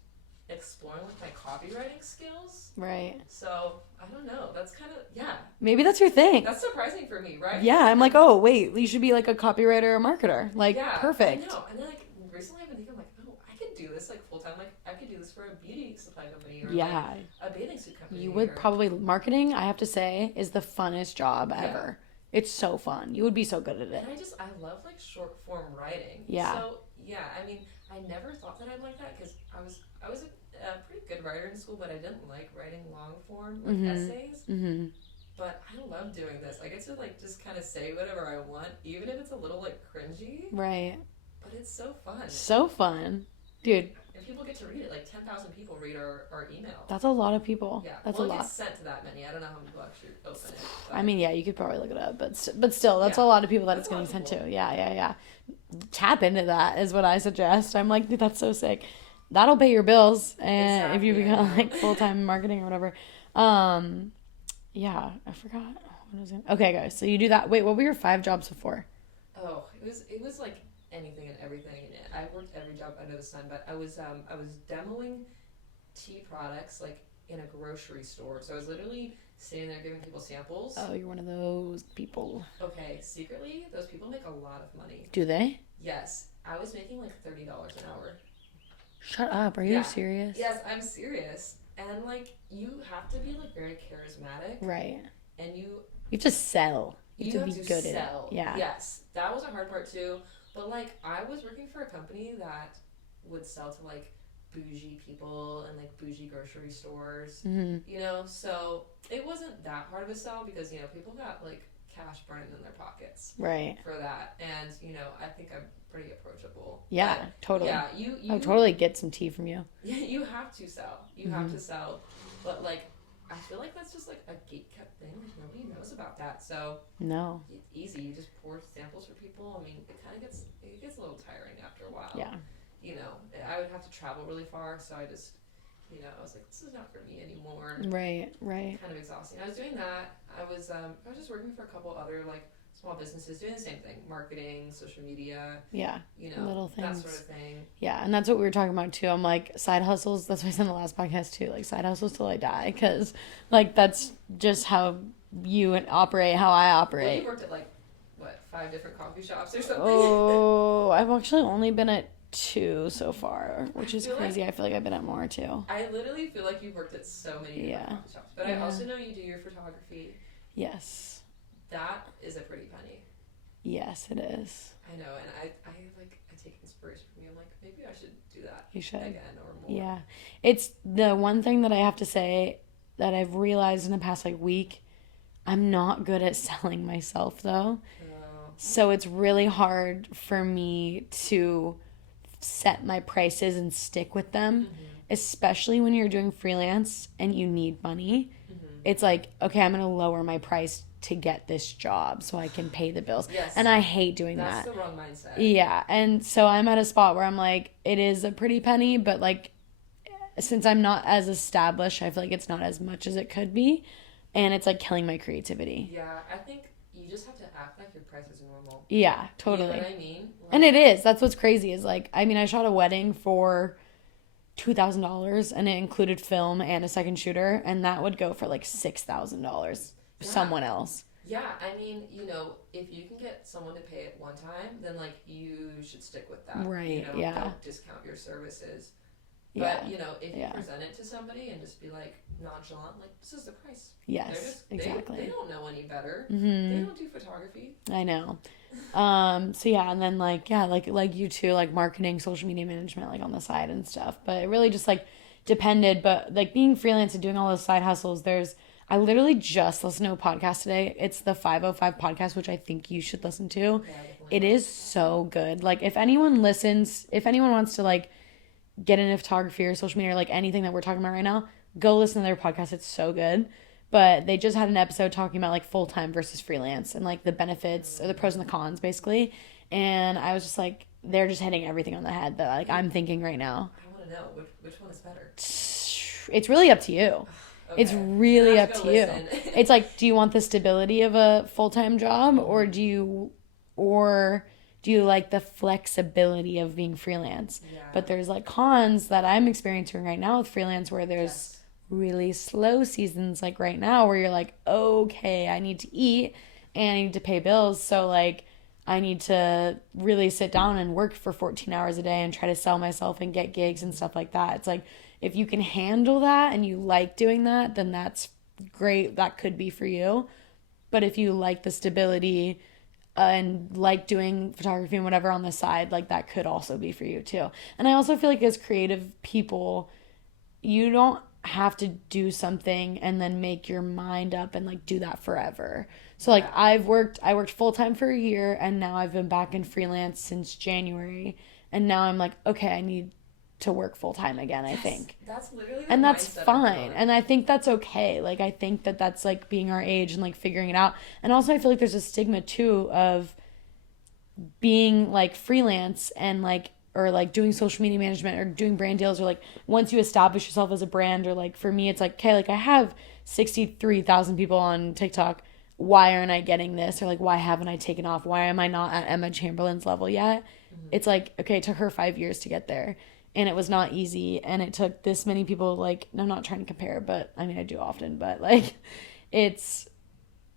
exploring with my copywriting skills. Right. So, I don't know. That's kind of, yeah. Maybe that's your thing. That's surprising for me, right? Yeah, I'm like, oh, wait, you should be, like, a copywriter or marketer. Like, perfect. I know. And then, like, recently I've been thinking, like, oh, I could do this, like, full-time. Like, I could do this for a beauty supply company or, like, a bathing suit company. You would probably, marketing, I have to say, is the funnest job ever. It's so fun. You would be so good at it. And I love, like, short-form writing. Yeah. So, yeah, I mean, I never thought that I'd like that because I was a pretty good writer in school, but I didn't like writing long-form, like, essays. But I love doing this. I get to, like, just kind of say whatever I want, even if it's a little, like, cringy. Right. But it's so fun. So fun. Dude, and people get to read it. Like 10,000 people read our email. That's a lot of people. Yeah, That's well, a it lot. gets sent to that many. I don't know how many people actually open it. But. I mean, yeah, you could probably look it up, but still, that's a lot of people that it's getting sent to. Yeah. Tap into that is what I suggest. I'm like, dude, that's so sick. That'll pay your bills, and if you become like full-time marketing or whatever. Yeah, I forgot what I was gonna. Okay, guys, so you do that. Wait, what were your 5 jobs before? Oh, it was like anything and everything. I worked every job under the sun, but I was demoing tea products like in a grocery store. So I was literally sitting there giving people samples. Oh, you're one of those people. Okay, secretly, those people make a lot of money. Do they? Yes, I was making like $30 an hour. Shut up! Are you serious? Yes, I'm serious. And like you have to be like very charismatic, right? And you have to sell. You have to be good sell. at it. Yeah. Yes, that was a hard part too. But like I was working for a company that would sell to like bougie people and like bougie grocery stores, you know. So it wasn't that hard of a sell because you know people got like cash burning in their pockets, right? For that, and you know I think I'm pretty approachable. Yeah, but, totally. Yeah, you I'll totally get some tea from you. Yeah, you have to sell. You have to sell, but like I feel like that's just like a gatekept thing. Like nobody knows about that. So no, it's easy. You just pour samples for people. I mean, it gets a little tiring after a while. Yeah. You know, I would have to travel really far, so I just, you know, I was like, this is not for me anymore. Right. Kind of exhausting. I was doing that. I was just working for a couple other like small businesses doing the same thing, marketing, social media. Yeah. You know, little things. that sort of thing. Yeah, and that's what we were talking about too. I'm like side hustles. That's what I said in the last podcast too. Like side hustles till I die, because like that's just how you operate, how I operate. Well, you worked at like what 5 different coffee shops or something. Oh, I've actually only been at 2 so far, which is crazy. I feel like I've been at more too. I literally feel like you've worked at so many different coffee shops. But I also know you do your photography. Yes. That is a pretty penny. Yes, it is. I know, and I take inspiration from you. I'm like, maybe I should do that. You should. Again or more. Yeah. It's the one thing that I have to say that I've realized in the past like week, I'm not good at selling myself though. So it's really hard for me to set my prices and stick with them, especially when you're doing freelance and you need money. It's like, okay, I'm going to lower my price to get this job so I can pay the bills. Yes. And I hate doing That's that. the wrong mindset. Yeah. And so I'm at a spot where I'm like, it is a pretty penny, but like, since I'm not as established, I feel like it's not as much as it could be. And it's like killing my creativity. Yeah. I think you just have to act like your price is normal. Yeah, totally. You know what I mean? Like, and it is. That's what's crazy is like, I mean, I shot a wedding for $2,000 and it included film and a second shooter, and that would go for like $6,000 someone else. Yeah, I mean, you know, if you can get someone to pay it one time, then like you should stick with that. Right. You know, Yeah. Don't discount your services. Yeah. But you know, if you present it to somebody and just be like nonchalant, like this is the price. Yes, exactly. They don't know any better. They don't do photography. I know. So yeah, and then like you too, like marketing, social media management, like on the side and stuff. But it really just like depended. But like being freelance and doing all those side hustles, I literally just listened to a podcast today. It's the 505 podcast, which I think you should listen to. Yeah, it is so good. Like if anyone wants to like get into photography or social media or like anything that we're talking about right now, go listen to their podcast. It's so good. But they just had an episode talking about like full-time versus freelance and like the benefits or the pros and the cons basically. And I was just like, they're just hitting everything on the head that like I'm thinking right now. I want to know which one is better. It's really up to you. Okay. It's really up to you. It's like, do you want the stability of a full-time job or do you like the flexibility of being freelance? Yeah. But there's like cons that I'm experiencing right now with freelance where there's really slow seasons like right now where you're like, okay, I need to eat and I need to pay bills. So like I need to really sit down and work for 14 hours a day and try to sell myself and get gigs and stuff like that. It's like, if you can handle that and you like doing that, then that's great. That could be for you. But if you like the stability and like doing photography and whatever on the side, like that could also be for you too. And I also feel like as creative people, you don't have to do something and then make your mind up and like do that forever. So like I worked full-time for a year and now I've been back in freelance since January, and now I'm like, okay, I need to work full-time again, I think. That's literally the And that's mindset I'm fine. going. And I think that's okay. Like, I think that that's, like, being our age and, like, figuring it out. And also, I feel like there's a stigma, too, of being, like, freelance and, like, or, like, doing social media management or doing brand deals, or, like, once you establish yourself as a brand, or, like, for me, it's like, okay, like, I have 63,000 people on TikTok. Why aren't I getting this? Or, like, why haven't I taken off? Why am I not at Emma Chamberlain's level yet? It's like, okay, it took her 5 years to get there. And it was not easy. And it took this many people, like, I'm not trying to compare, but, I mean, I do often. But, like, it's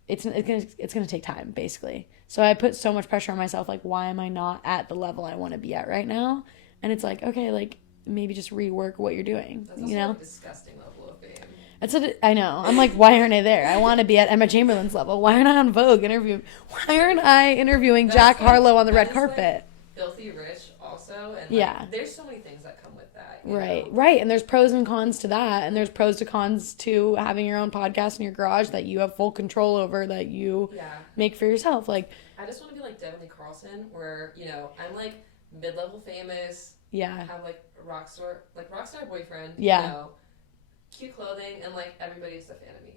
gonna take time, basically. So I put so much pressure on myself, like, why am I not at the level I want to be at right now? And it's like, okay, like, maybe just rework what you're doing. That's also a disgusting level of fame. That's what I know. I'm like, why aren't I there? I want to be at Emma Chamberlain's level. Why aren't I on Vogue interviewing? Why aren't I interviewing Jack Harlow on the red carpet? Like filthy rich also, and there's so many things that come with that. Right. And there's pros and cons to that, and there's pros to cons to having your own podcast in your garage that you have full control over, that you make for yourself. Like, I just want to be like Devin Lee Carlson, where I'm like mid-level famous. Have like rockstar boyfriend. Cute clothing, and like everybody's a fan of me.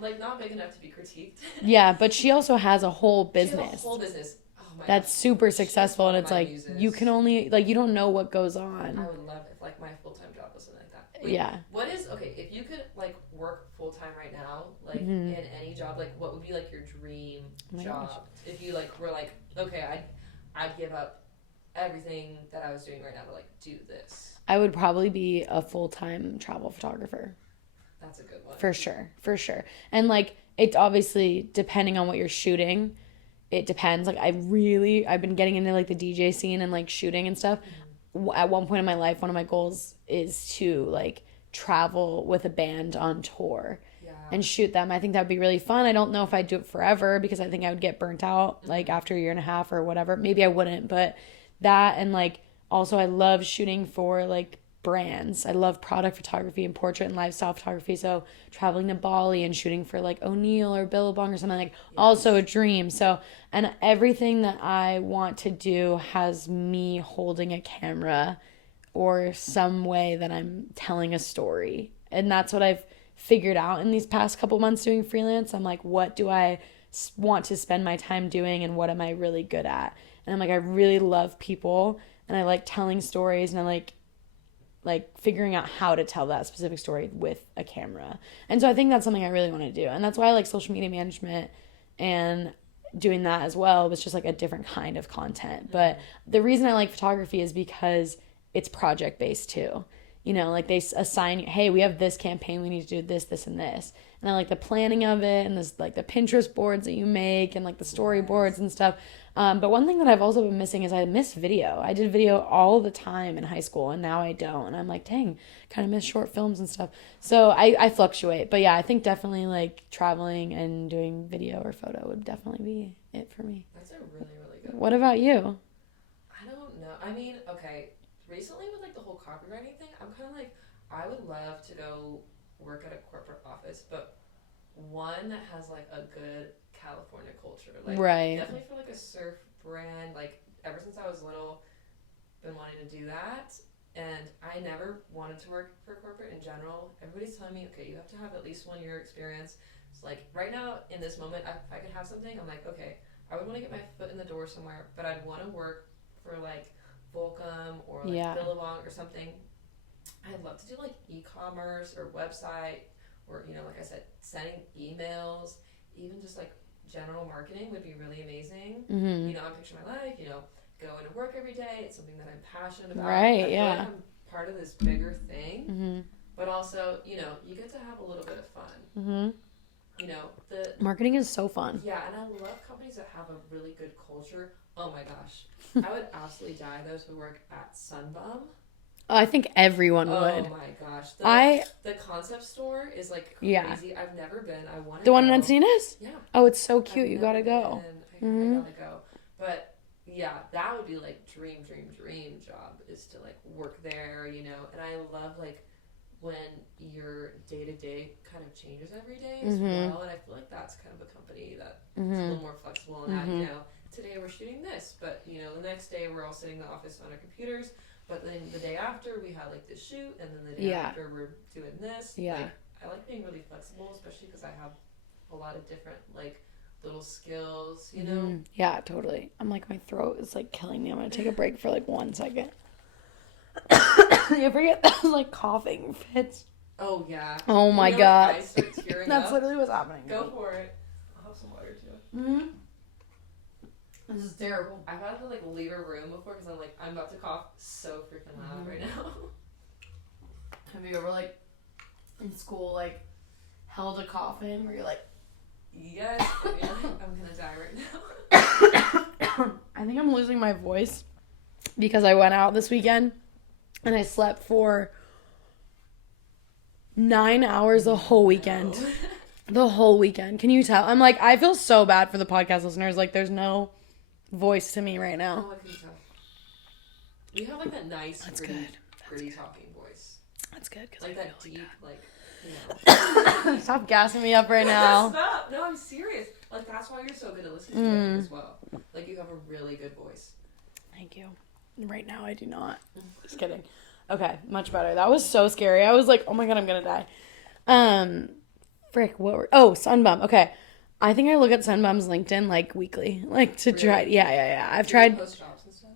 Like not big enough to be critiqued. But she also has a whole business. She has a whole business. Oh my that's gosh. super successful, and it's like muses. You can only, like, you don't know what goes on. I would love if like my full-time job was something like that. Wait, what is if you could like work full-time right now, like in any job, like what would be like your dream job? Gosh. If you like were like, okay, I'd give up everything that I was doing right now to like do this. I would probably be a full-time travel photographer. That's a good one. For sure. And like, it's obviously depending on what you're shooting. It depends. Like, I've been getting into like the DJ scene and like shooting and stuff. At one point in my life, one of my goals is to like travel with a band on tour and shoot them. I think that would be really fun. I don't know if I'd do it forever, because I think I would get burnt out like after a year and a half or whatever. Maybe I wouldn't, but that, and like, also, I love shooting for, like, brands. I love product photography and portrait and lifestyle photography. So traveling to Bali and shooting for, like, O'Neill or Billabong or something, like, also a dream. So, and everything that I want to do has me holding a camera or some way that I'm telling a story. And that's what I've figured out in these past couple months doing freelance. I'm like, what do I want to spend my time doing, and what am I really good at? And I'm like, I really love people, and I like telling stories, and I like figuring out how to tell that specific story with a camera. And so I think that's something I really want to do. And that's why I like social media management and doing that as well. Was just like a different kind of content. But the reason I like photography is because it's project based too. Like they assign, hey, we have this campaign, we need to do this, this, and this. And I like the planning of it, and this like the Pinterest boards that you make, and like the storyboards and stuff. But one thing that I've also been missing is I miss video. I did video all the time in high school, and now I don't. And I'm like, dang, kind of miss short films and stuff. So I fluctuate. But yeah, I think definitely like traveling and doing video or photo would definitely be it for me. That's a really, really good one. What about you? I don't know. I mean, okay, recently with like the whole copywriting thing, I'm kind of like, I would love to go work at a corporate office, but one that has like a good California culture, like definitely for like a surf brand. Like ever since I was little, been wanting to do that, and I never wanted to work for corporate in general. Everybody's telling me, okay, you have to have at least 1 year experience. So like right now in this moment, if I could have something, I'm like, okay, I would want to get my foot in the door somewhere, but I'd want to work for like Volcom or like Billabong or something. I'd love to do like e-commerce or website, or like I said, sending emails, even just like general marketing would be really amazing. I'm picturing my life, going to work every day. It's something that I'm passionate about. Right, I feel like I'm part of this bigger thing, but also, you get to have a little bit of fun. The marketing is so fun. Yeah, and I love companies that have a really good culture. Oh my gosh. I would absolutely die though to work at Sunbum. I think everyone would. Oh my gosh. The concept store is like crazy. Yeah. I've never been. I want to The go. one in Encinitas? Yeah. Oh, it's so cute. You gotta go. I gotta go. But yeah, that would be like dream job, is to like work there, and I love like when your day-to-day kind of changes every day as well, and I feel like that's kind of a company that is a little more flexible in that, today we're shooting this, but the next day we're all sitting in the office on our computers But then the day after we had like this shoot, and then the day after we're doing this. Yeah. Like, I like being really flexible, especially because I have a lot of different like little skills, you know. Yeah, totally. I'm like, my throat is like killing me. I'm gonna take a break for like 1 second. You ever get those like coughing fits? Oh yeah. Oh my god. I start tearing That's up. literally what's happening. Go for it. I'll have some water too. Mm-hmm. This is terrible. I've had to like leave a room before because I'm about to cough so freaking loud right now. Have you ever like in school like held a cough in where you're like, yes, and you're like, I'm gonna die right now. I think I'm losing my voice because I went out this weekend and I slept for 9 hours the whole weekend. No. The whole weekend. Can you tell? I'm like, I feel so bad for the podcast listeners. Like, there's no voice to me right now. Oh, I can tell. You have like that nice, pretty talking voice. That's good. Cause like I that deep, like, you know. Stop gassing me up right now. Stop. No, I'm serious. Like, that's why you're so good at listening to it as well. Like, you have a really good voice. Thank you. Right now, I do not. Just kidding. Okay, much better. That was so scary. I was like, oh my god, I'm gonna die. Frick, Sunbum. Okay. I think I look at Sunbum's LinkedIn like weekly. Like to try. Yeah. I've tried. Post jobs and stuff?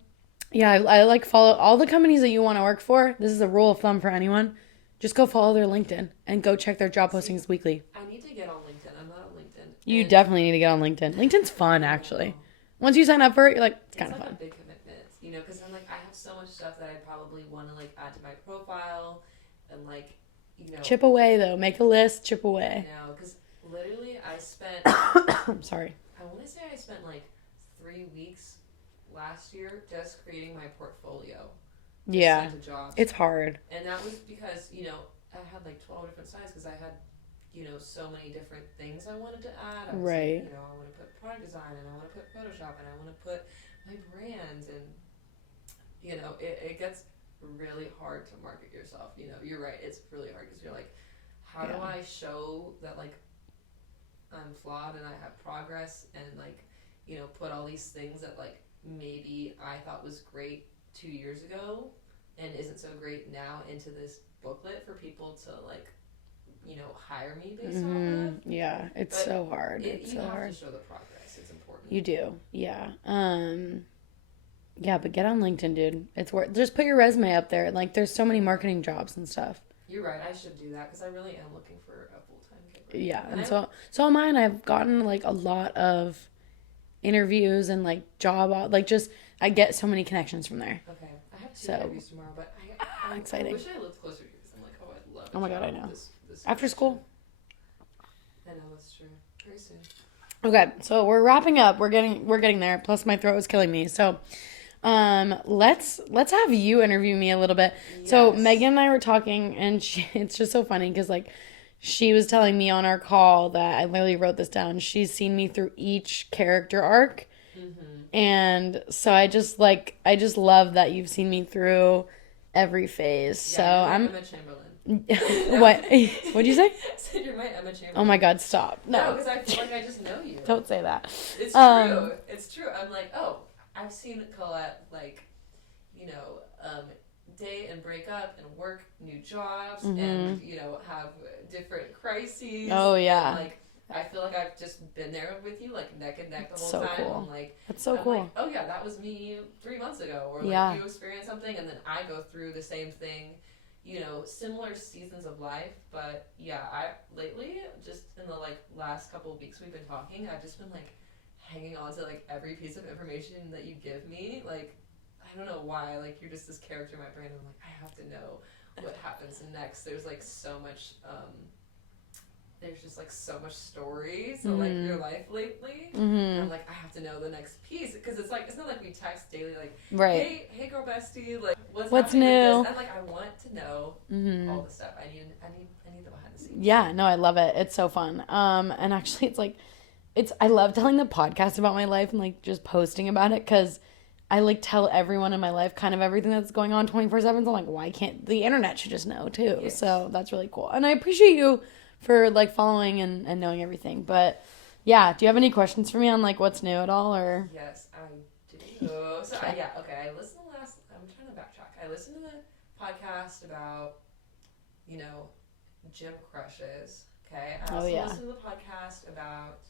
Yeah, I like follow all the companies that you want to work for. This is a rule of thumb for anyone. Just go follow their LinkedIn and go check their job postings weekly. I need to get on LinkedIn. I'm not on LinkedIn. You definitely need to get on LinkedIn. LinkedIn's fun, actually. Once you sign up for it, you're like, it's kind of like fun. A big commitment, you know, because I'm like, I have so much stuff that I probably want to like add to my profile, and like, you know. Chip away though. Make a list. Chip away. No, because literally I spent. I'm sorry. I want to say I spent like 3 weeks last year just creating my portfolio. Yeah. To jobs. It's hard. And that was because, you know, I had like 12 different sites because I had, you know, so many different things I wanted to add. I was right. like, you know, I want to put product design and I want to put Photoshop and I want to put my brand, and, you know, it gets really hard to market yourself. You know, you're right. It's really hard because you're like, how do I show that like I'm flawed and I have progress, and like, you know, put all these things that like maybe I thought was great 2 years ago and isn't so great now into this booklet for people to like, you know, hire me based off of. Yeah, it's so hard. It's so hard. You have to show the progress. It's important. You do. Yeah. Yeah, but get on LinkedIn, dude. It's worth. Just put your resume up there. Like, there's so many marketing jobs and stuff. You're right. I should do that because I really am looking for a full-time gig. Right yeah, now. and so am I. And I've gotten like a lot of interviews and like job, like just I get so many connections from there. Okay, I have 2 interviews tomorrow, but I'm exciting. I wish I lived closer to you because I'm like, oh, I'd love. Oh my god, I know. This After school. I know, that's true. Very soon. Okay, so we're wrapping up. We're getting there. Plus, my throat is killing me. So, let's have you interview me a little bit. Yes. So Megan and I were talking, and it's just so funny because like she was telling me on our call that I literally wrote this down. She's seen me through each character arc, and so I just love that you've seen me through every phase. Yeah, so I'm Emma Chamberlain. What? What'd you say? I said you're my Emma Chamberlain. Oh my god, stop. No, because I feel like I just know you. Don't say that. It's true. It's true. I'm like, oh, I've seen Colette, like, you know, date and break up and work new jobs and, you know, have different crises. Oh, yeah. And, like, I feel like I've just been there with you, like, neck and neck the whole so time. Cool. I'm like, that's so cool. Like, oh, yeah, that was me 3 months ago. Or, like, you experienced something and then I go through the same thing. You know, similar seasons of life, but yeah, I lately, just in the like last couple of weeks we've been talking, I've just been like hanging on to like every piece of information that you give me. Like, I don't know why, like you're just this character in my brain. I'm like, I have to know what happens next. There's like so much, there's just like so much stories of like your life lately. And I'm like, I have to know the next piece because it's like it's not like we text daily like, hey girl bestie, like what's new? With this? And like I want to know all the stuff. I need the behind the scenes. Yeah, no, I love it. It's so fun. And actually, I love telling the podcast about my life and like just posting about it because I like tell everyone in my life kind of everything that's going on 24/7. So I'm like, why can't the internet should just know too? Yes. So that's really cool, and I appreciate you for like following and knowing everything. But yeah, do you have any questions for me on like what's new at all or? Yes, I do. So okay, I listened to I'm trying to backtrack. I listened to the podcast about, you know, gym crushes. Okay. I also listened to the podcast about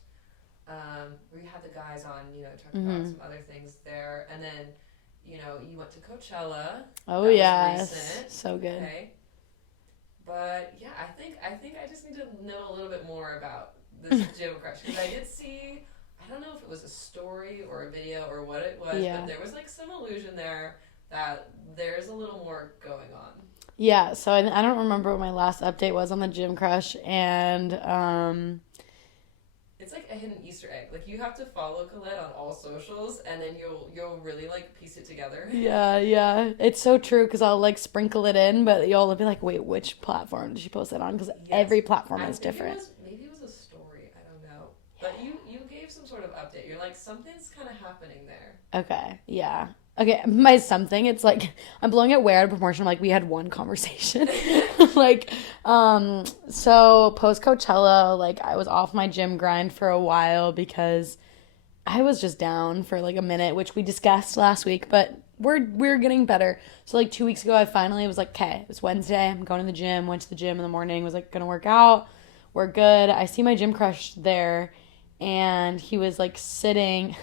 where you had the guys on, you know, talking about some other things there, and then, you know, you went to Coachella. Oh, that yes. was recent. So good. Okay. But yeah, I think I just need to know a little bit more about this gym crush, because I did see, I don't know if it was a story or a video or what it was, but there was like some illusion there that there's a little more going on. Yeah, so I don't remember what my last update was on the gym crush, and it's like a hidden Easter egg. Like, you have to follow Colette on all socials, and then you'll really like piece it together. Yeah, it's so true, because I'll like sprinkle it in, but you'll be like, wait, which platform did she post it on? Because every platform is different. Maybe it was a story. I don't know. But you gave some sort of update. You're like, something's kind of happening there. Okay, yeah. Okay, my something, it's like, I'm blowing it way out of proportion. Like, we had one conversation. Like, so post Coachella, like, I was off my gym grind for a while because I was just down for like a minute, which we discussed last week, but we're getting better. So like 2 weeks ago, I finally was like, okay, it's Wednesday, I'm going to the gym, went to the gym in the morning, was like, gonna work out, we're good. I see my gym crush there, and he was like sitting.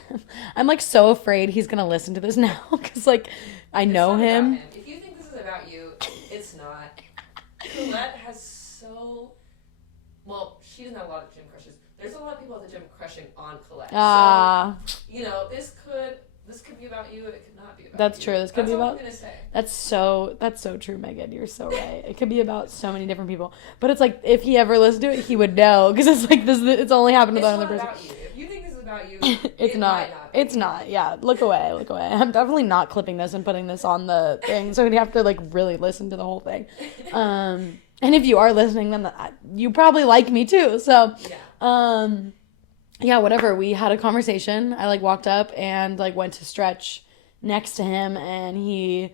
I'm like so afraid he's gonna listen to this now, because like I know him. If you think this is about you, it's not. Colette has she doesn't have a lot of gym crushes. There's a lot of people at the gym crushing on Colette. So, you know, this could be about you, it could not be about That's you. true. This could be about. That's all I'm That's gonna say. so true, Megan. You're so right. It could be about so many different people. But it's like, if he ever listened to it, he would know, because it's like this. It's only happened to that other person. It's not about you. If you think this is about you, it's not. It's not. Yeah. Look away. I'm definitely not clipping this and putting this on the thing. So you have to like really listen to the whole thing. And if you are listening, then you probably like me too. So, yeah, whatever. We had a conversation. I like walked up and like went to stretch next to him, and he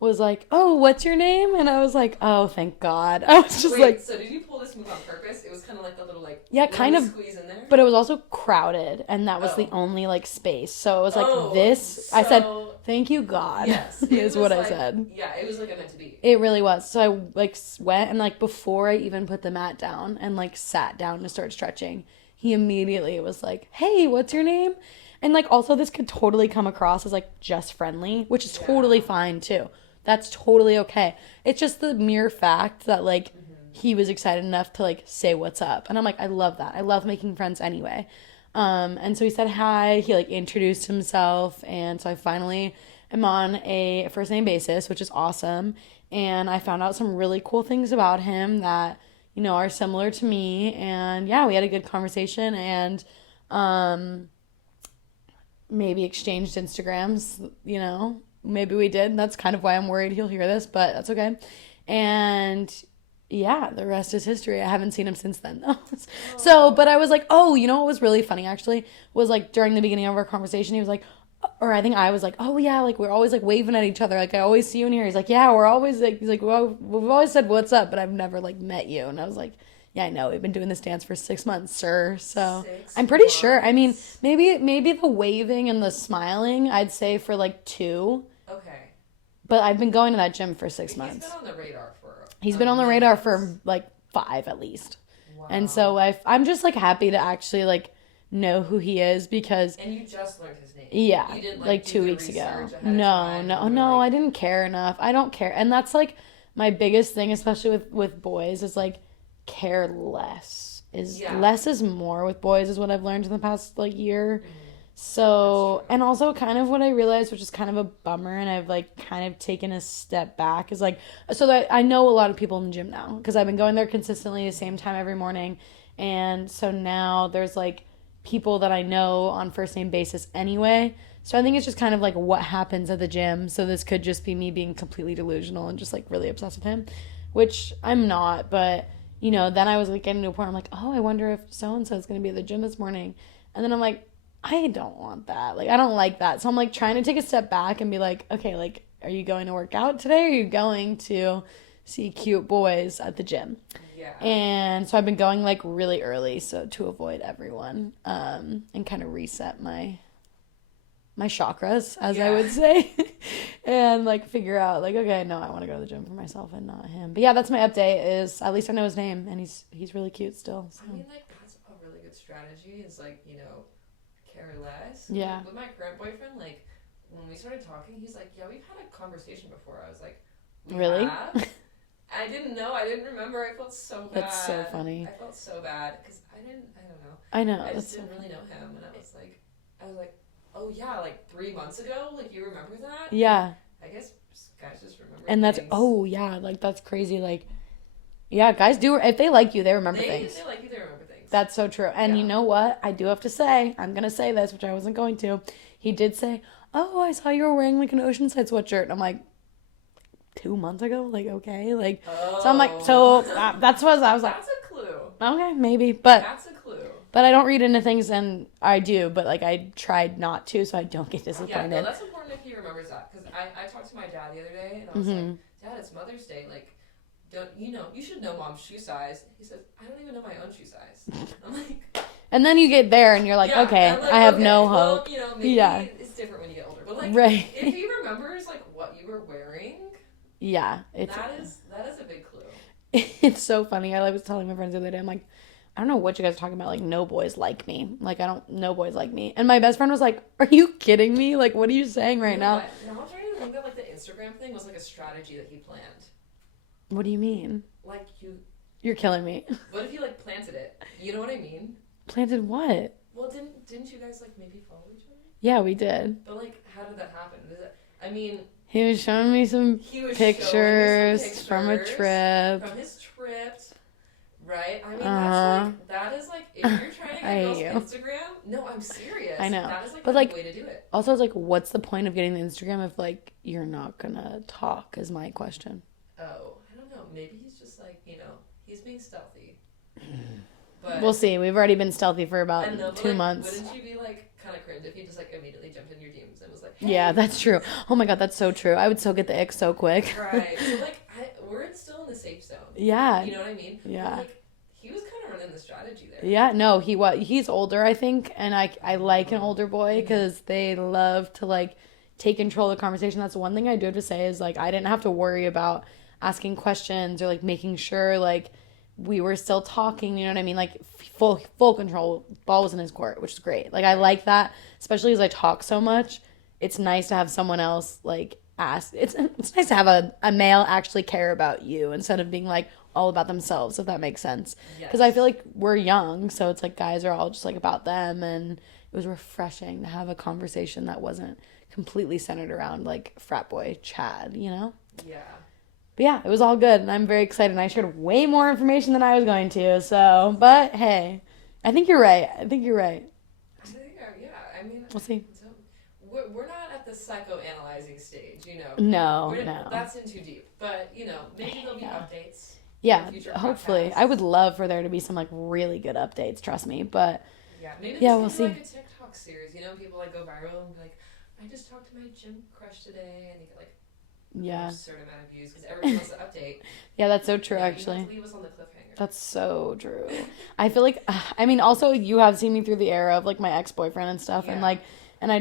was like, "Oh, what's your name?" And I was like, "Oh, thank God." I was just like, so did you pull this move on purpose? It was kind of like the little like kind of squeeze in there. But it was also crowded, and that was the only like space. So it was like this. I said, "Thank you, God." Yes, is what I said. Yeah, it was like it meant to be. It really was. So I like went, and like before I even put the mat down and like sat down to start stretching, he immediately was like, "Hey, what's your name?" And like, also, this could totally come across as like just friendly, which is totally fine too. That's totally okay. It's just the mere fact that like he was excited enough to like say what's up, and I'm like, I love that. I love making friends anyway. And so he said hi. He like introduced himself, and so I finally am on a first name basis, which is awesome. And I found out some really cool things about him that, you know, are similar to me. And yeah, we had a good conversation, and maybe exchanged Instagrams, you know, maybe we did. That's kind of why I'm worried he'll hear this, but that's okay. And yeah, the rest is history. I haven't seen him since then though. So, but I was like, oh, you know what was really funny actually was like during the beginning of our conversation, he was like, or I think I was like, oh yeah, like we're always like waving at each other. Like I always see you in here. He's like, yeah, we're always like, he's like, well, we've always said what's up, but I've never like met you. And I was like, yeah, I know. We've been doing this dance for 6 months, sir. So I'm pretty sure. I mean, maybe the waving and the smiling, I'd say for like 2. Okay. But I've been going to that gym for 6 months. He's been on the radar for like 5 at least. Wow. And so I'm just like happy to actually like know who he is, because. And you just learned his name. Yeah. You didn't like 2 weeks ago. No, like... I didn't care enough. I don't care. And that's like my biggest thing, especially with boys, is like care less. Less is more with boys is what I've learned in the past like year. Mm-hmm. So, and also kind of what I realized, which is kind of a bummer, and I've like kind of taken a step back, is like, so that I know a lot of people in the gym now, because I've been going there consistently the same time every morning. And so now there's like people that I know on first name basis anyway. So I think it's just kind of like what happens at the gym. So this could just be me being completely delusional and just like really obsessed with him, which I'm not. But, you know, then I was like getting to a point, I'm like, oh, I wonder if so-and-so is going to be at the gym this morning. And then I'm like, I don't want that. Like, I don't like that. So I'm like trying to take a step back and be like, okay, like, are you going to work out today? Or are you going to see cute boys at the gym? Yeah. And so I've been going like really early, so to avoid everyone, and kind of reset my my chakras, as I Yeah. would say, and like figure out like, okay, no, I want to go to the gym for myself and not him. But yeah, that's my update. Is at least I know his name, and he's really cute still. So. I mean, like, that's a really good strategy. Is like, you know, care less. Yeah. With my current boyfriend, like, when we started talking, he's like, yeah, we've had a conversation before. I was like, we Really? have? I didn't know. I didn't remember. I felt so bad. That's so funny. I felt so bad because I don't know. I know. I That's just didn't really know him, and I was like, oh yeah, like 3 months ago. Like, you remember that? Yeah. I guess guys just remember. And that's things. yeah, like that's crazy. Like, yeah, guys do if they like you, they remember things. If they like you, they remember things. That's so true. And you know what? I do have to say, I'm gonna say this, which I wasn't going to. He did say, "Oh, I saw you were wearing like an Oceanside sweatshirt." And I'm like, 2 months ago, like okay, like so I'm like that's what I was like. That's a clue. Okay, maybe, but That's a clue. But I don't read into things, and I do, but like I tried not to, so I don't get disappointed. Yeah, no, that's important if he remembers that, because I talked to my dad the other day, and I was like, Dad, it's Mother's Day, like, you should know Mom's shoe size. He says, I don't even know my own shoe size. I'm like, and then you get there, and you're like, okay, I have no hope. Well, maybe it's different when you get older, but like, right. If he remembers like what you were wearing, that is a big clue. It's so funny. I was telling my friends the other day, I'm like, I don't know what you guys are talking about. Like, no boys like me. Like, no boys like me. And my best friend was like, are you kidding me? Like, what are you saying right now? Now I'm trying to think that, like, the Instagram thing was, like, a strategy that he planned. What do you mean? Like, You're killing me. What if you, like, planted it? You know what I mean? Planted what? Well, didn't you guys, like, maybe follow each other? Yeah, we did. But, like, how did that happen? I mean... He was showing me some pictures from a trip. From his trip. Right? I mean, that is like, if you're trying to get girls Instagram, no, I'm serious. I know. That is like but the like, way to do it. Also, it's like, what's the point of getting the Instagram if like you're not gonna talk? Is my question. Oh, I don't know. Maybe he's just like, he's being stealthy. But we'll see. We've already been stealthy for about 2 months. Wouldn't you be like kind of cringe if he just like immediately jumped in your DMs and was like, hey. Yeah, that's true. Oh my god, that's so true. I would so get the ick so quick. Right. So like, we're still in the safe zone. Yeah. You know what I mean? Yeah. But, like, he was kind of running the strategy there. Yeah, no, he's older, I think, and I like an older boy because they love to like take control of the conversation. That's one thing I do have to say is like I didn't have to worry about asking questions or like making sure like we were still talking, you know what I mean? Like full control. Ball was in his court, which is great. Like I like that, especially as I talk so much. It's nice to have someone else like ask. It's nice to have a male actually care about you instead of being like all about themselves, if that makes sense. Because I feel like we're young, so it's like guys are all just like about them, and it was refreshing to have a conversation that wasn't completely centered around like frat boy Chad, you know? Yeah. But yeah, it was all good, and I'm very excited. And I shared way more information than I was going to, so, but hey, I think you're right. I think, yeah, I mean, we'll see. So we're not at the psychoanalyzing stage, you know? No. That's in too deep. But, maybe there'll be updates. Yeah, hopefully. I would love for there to be some like really good updates, trust me. But maybe we'll see. Like a TikTok series, people like go viral and be like, I just talked to my gym crush today, and you get like a certain amount of views because everyone wants to update. Yeah, that's so true. Actually, you have to leave us on the cliffhanger. That's so true. I feel like I mean, also you have seen me through the era of like my ex-boyfriend and stuff, and like, and I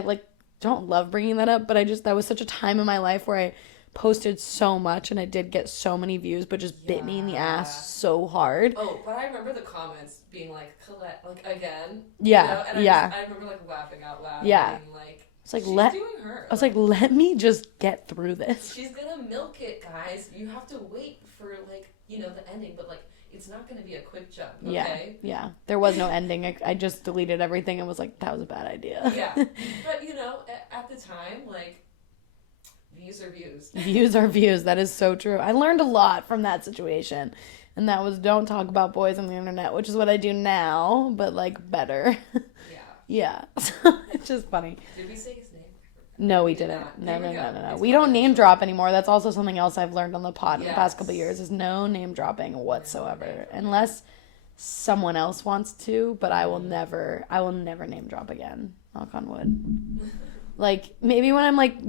like don't love bringing that up, but that was such a time in my life where I posted so much and I did get so many views, but just bit me in the ass so hard. Oh, but I remember the comments being like, Colette, like again. Yeah, I remember like laughing out loud. Yeah. Being like, it's like doing her. I was like, let me just get through this. She's gonna milk it, guys. You have to wait for like the ending, but like it's not gonna be a quick jump. Okay? Yeah. There was no ending. I just deleted everything and was like, that was a bad idea. Yeah, but at the time, like. Views are views. Views are views. That is so true. I learned a lot from that situation. And that was don't talk about boys on the internet, which is what I do now, but like better. Yeah. So it's just funny. Did we say his name? No, we didn't. No. We don't name drop anymore. That's also something else I've learned on the pod in the past couple of years is no name dropping whatsoever. Unless someone else wants to, but I will never name drop again. Knock on wood. Like, maybe when I'm, like,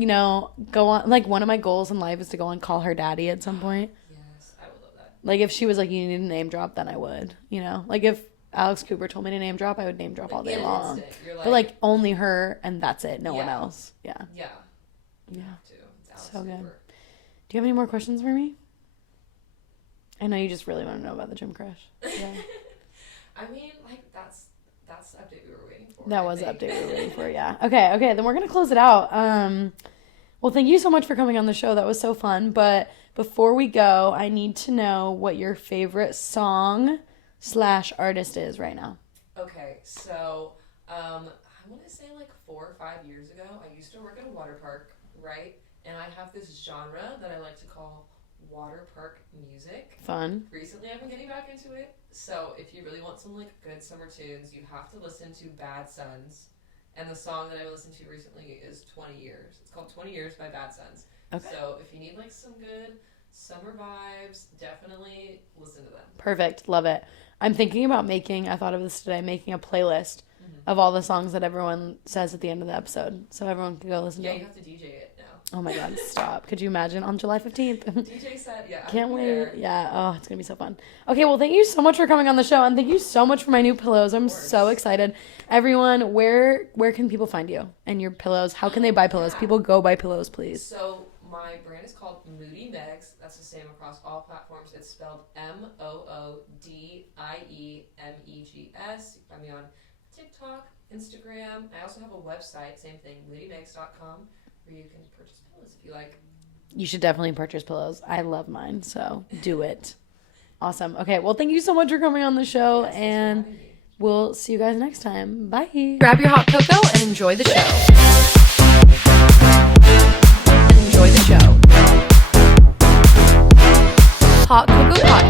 go on, like, one of my goals in life is to go and call her daddy at some point. Yes, I would love that. Like, if she was like, you need a name drop, then I would, Like, if Alex Cooper told me to name drop, I would name drop all day in an long. instant, you're But like only her and that's it. No one Yeah. else. Yeah. yeah, you Yeah. have to. It's Alex So good. Cooper. Do you have any more questions for me? I know you just really want to know about the gym crush. Yeah. I mean, like that's the update we were waiting for. That I was the think. update we were waiting for, yeah. Okay, then we're going to close it out. Well, thank you so much for coming on the show. That was so fun. But before we go, I need to know what your favorite song/artist is right now. Okay, so I want to say like 4 or 5 years ago, I used to work at a water park, right? And I have this genre that I like to call water park music. Fun. Recently, I've been getting back into it. So if you really want some like good summer tunes, you have to listen to Bad Sons. And the song that I listened to recently is 20 Years. It's called 20 Years by Bad Sons. Okay. So if you need like some good summer vibes, definitely listen to them. Perfect. Love it. I'm thinking about I thought of this today, making a playlist of all the songs that everyone says at the end of the episode. So everyone can go listen to Yeah, you them. have to DJ it now. Oh my God, stop. Could you imagine on July 15th? DJ set, yeah. Can't I'm wait. there. Yeah. Oh, it's going to be so fun. Okay, well, thank you so much for coming on the show. And thank you so much for my new pillows. I'm so excited. Everyone, where can people find you and your pillows? How can they buy pillows? People go buy pillows, please. So my brand is called Moody Megz. That's the same across all platforms. It's spelled MOODIEMEGS. You can find me on TikTok, Instagram. I also have a website, same thing, moodymegz.com, where you can purchase pillows if you like. You should definitely purchase pillows. I love mine, so do it. Awesome. Okay, well, thank you so much for coming on the show, and we'll see you guys next time. Bye. Grab your hot cocoa and enjoy the show. Hot Cocoa Podcast.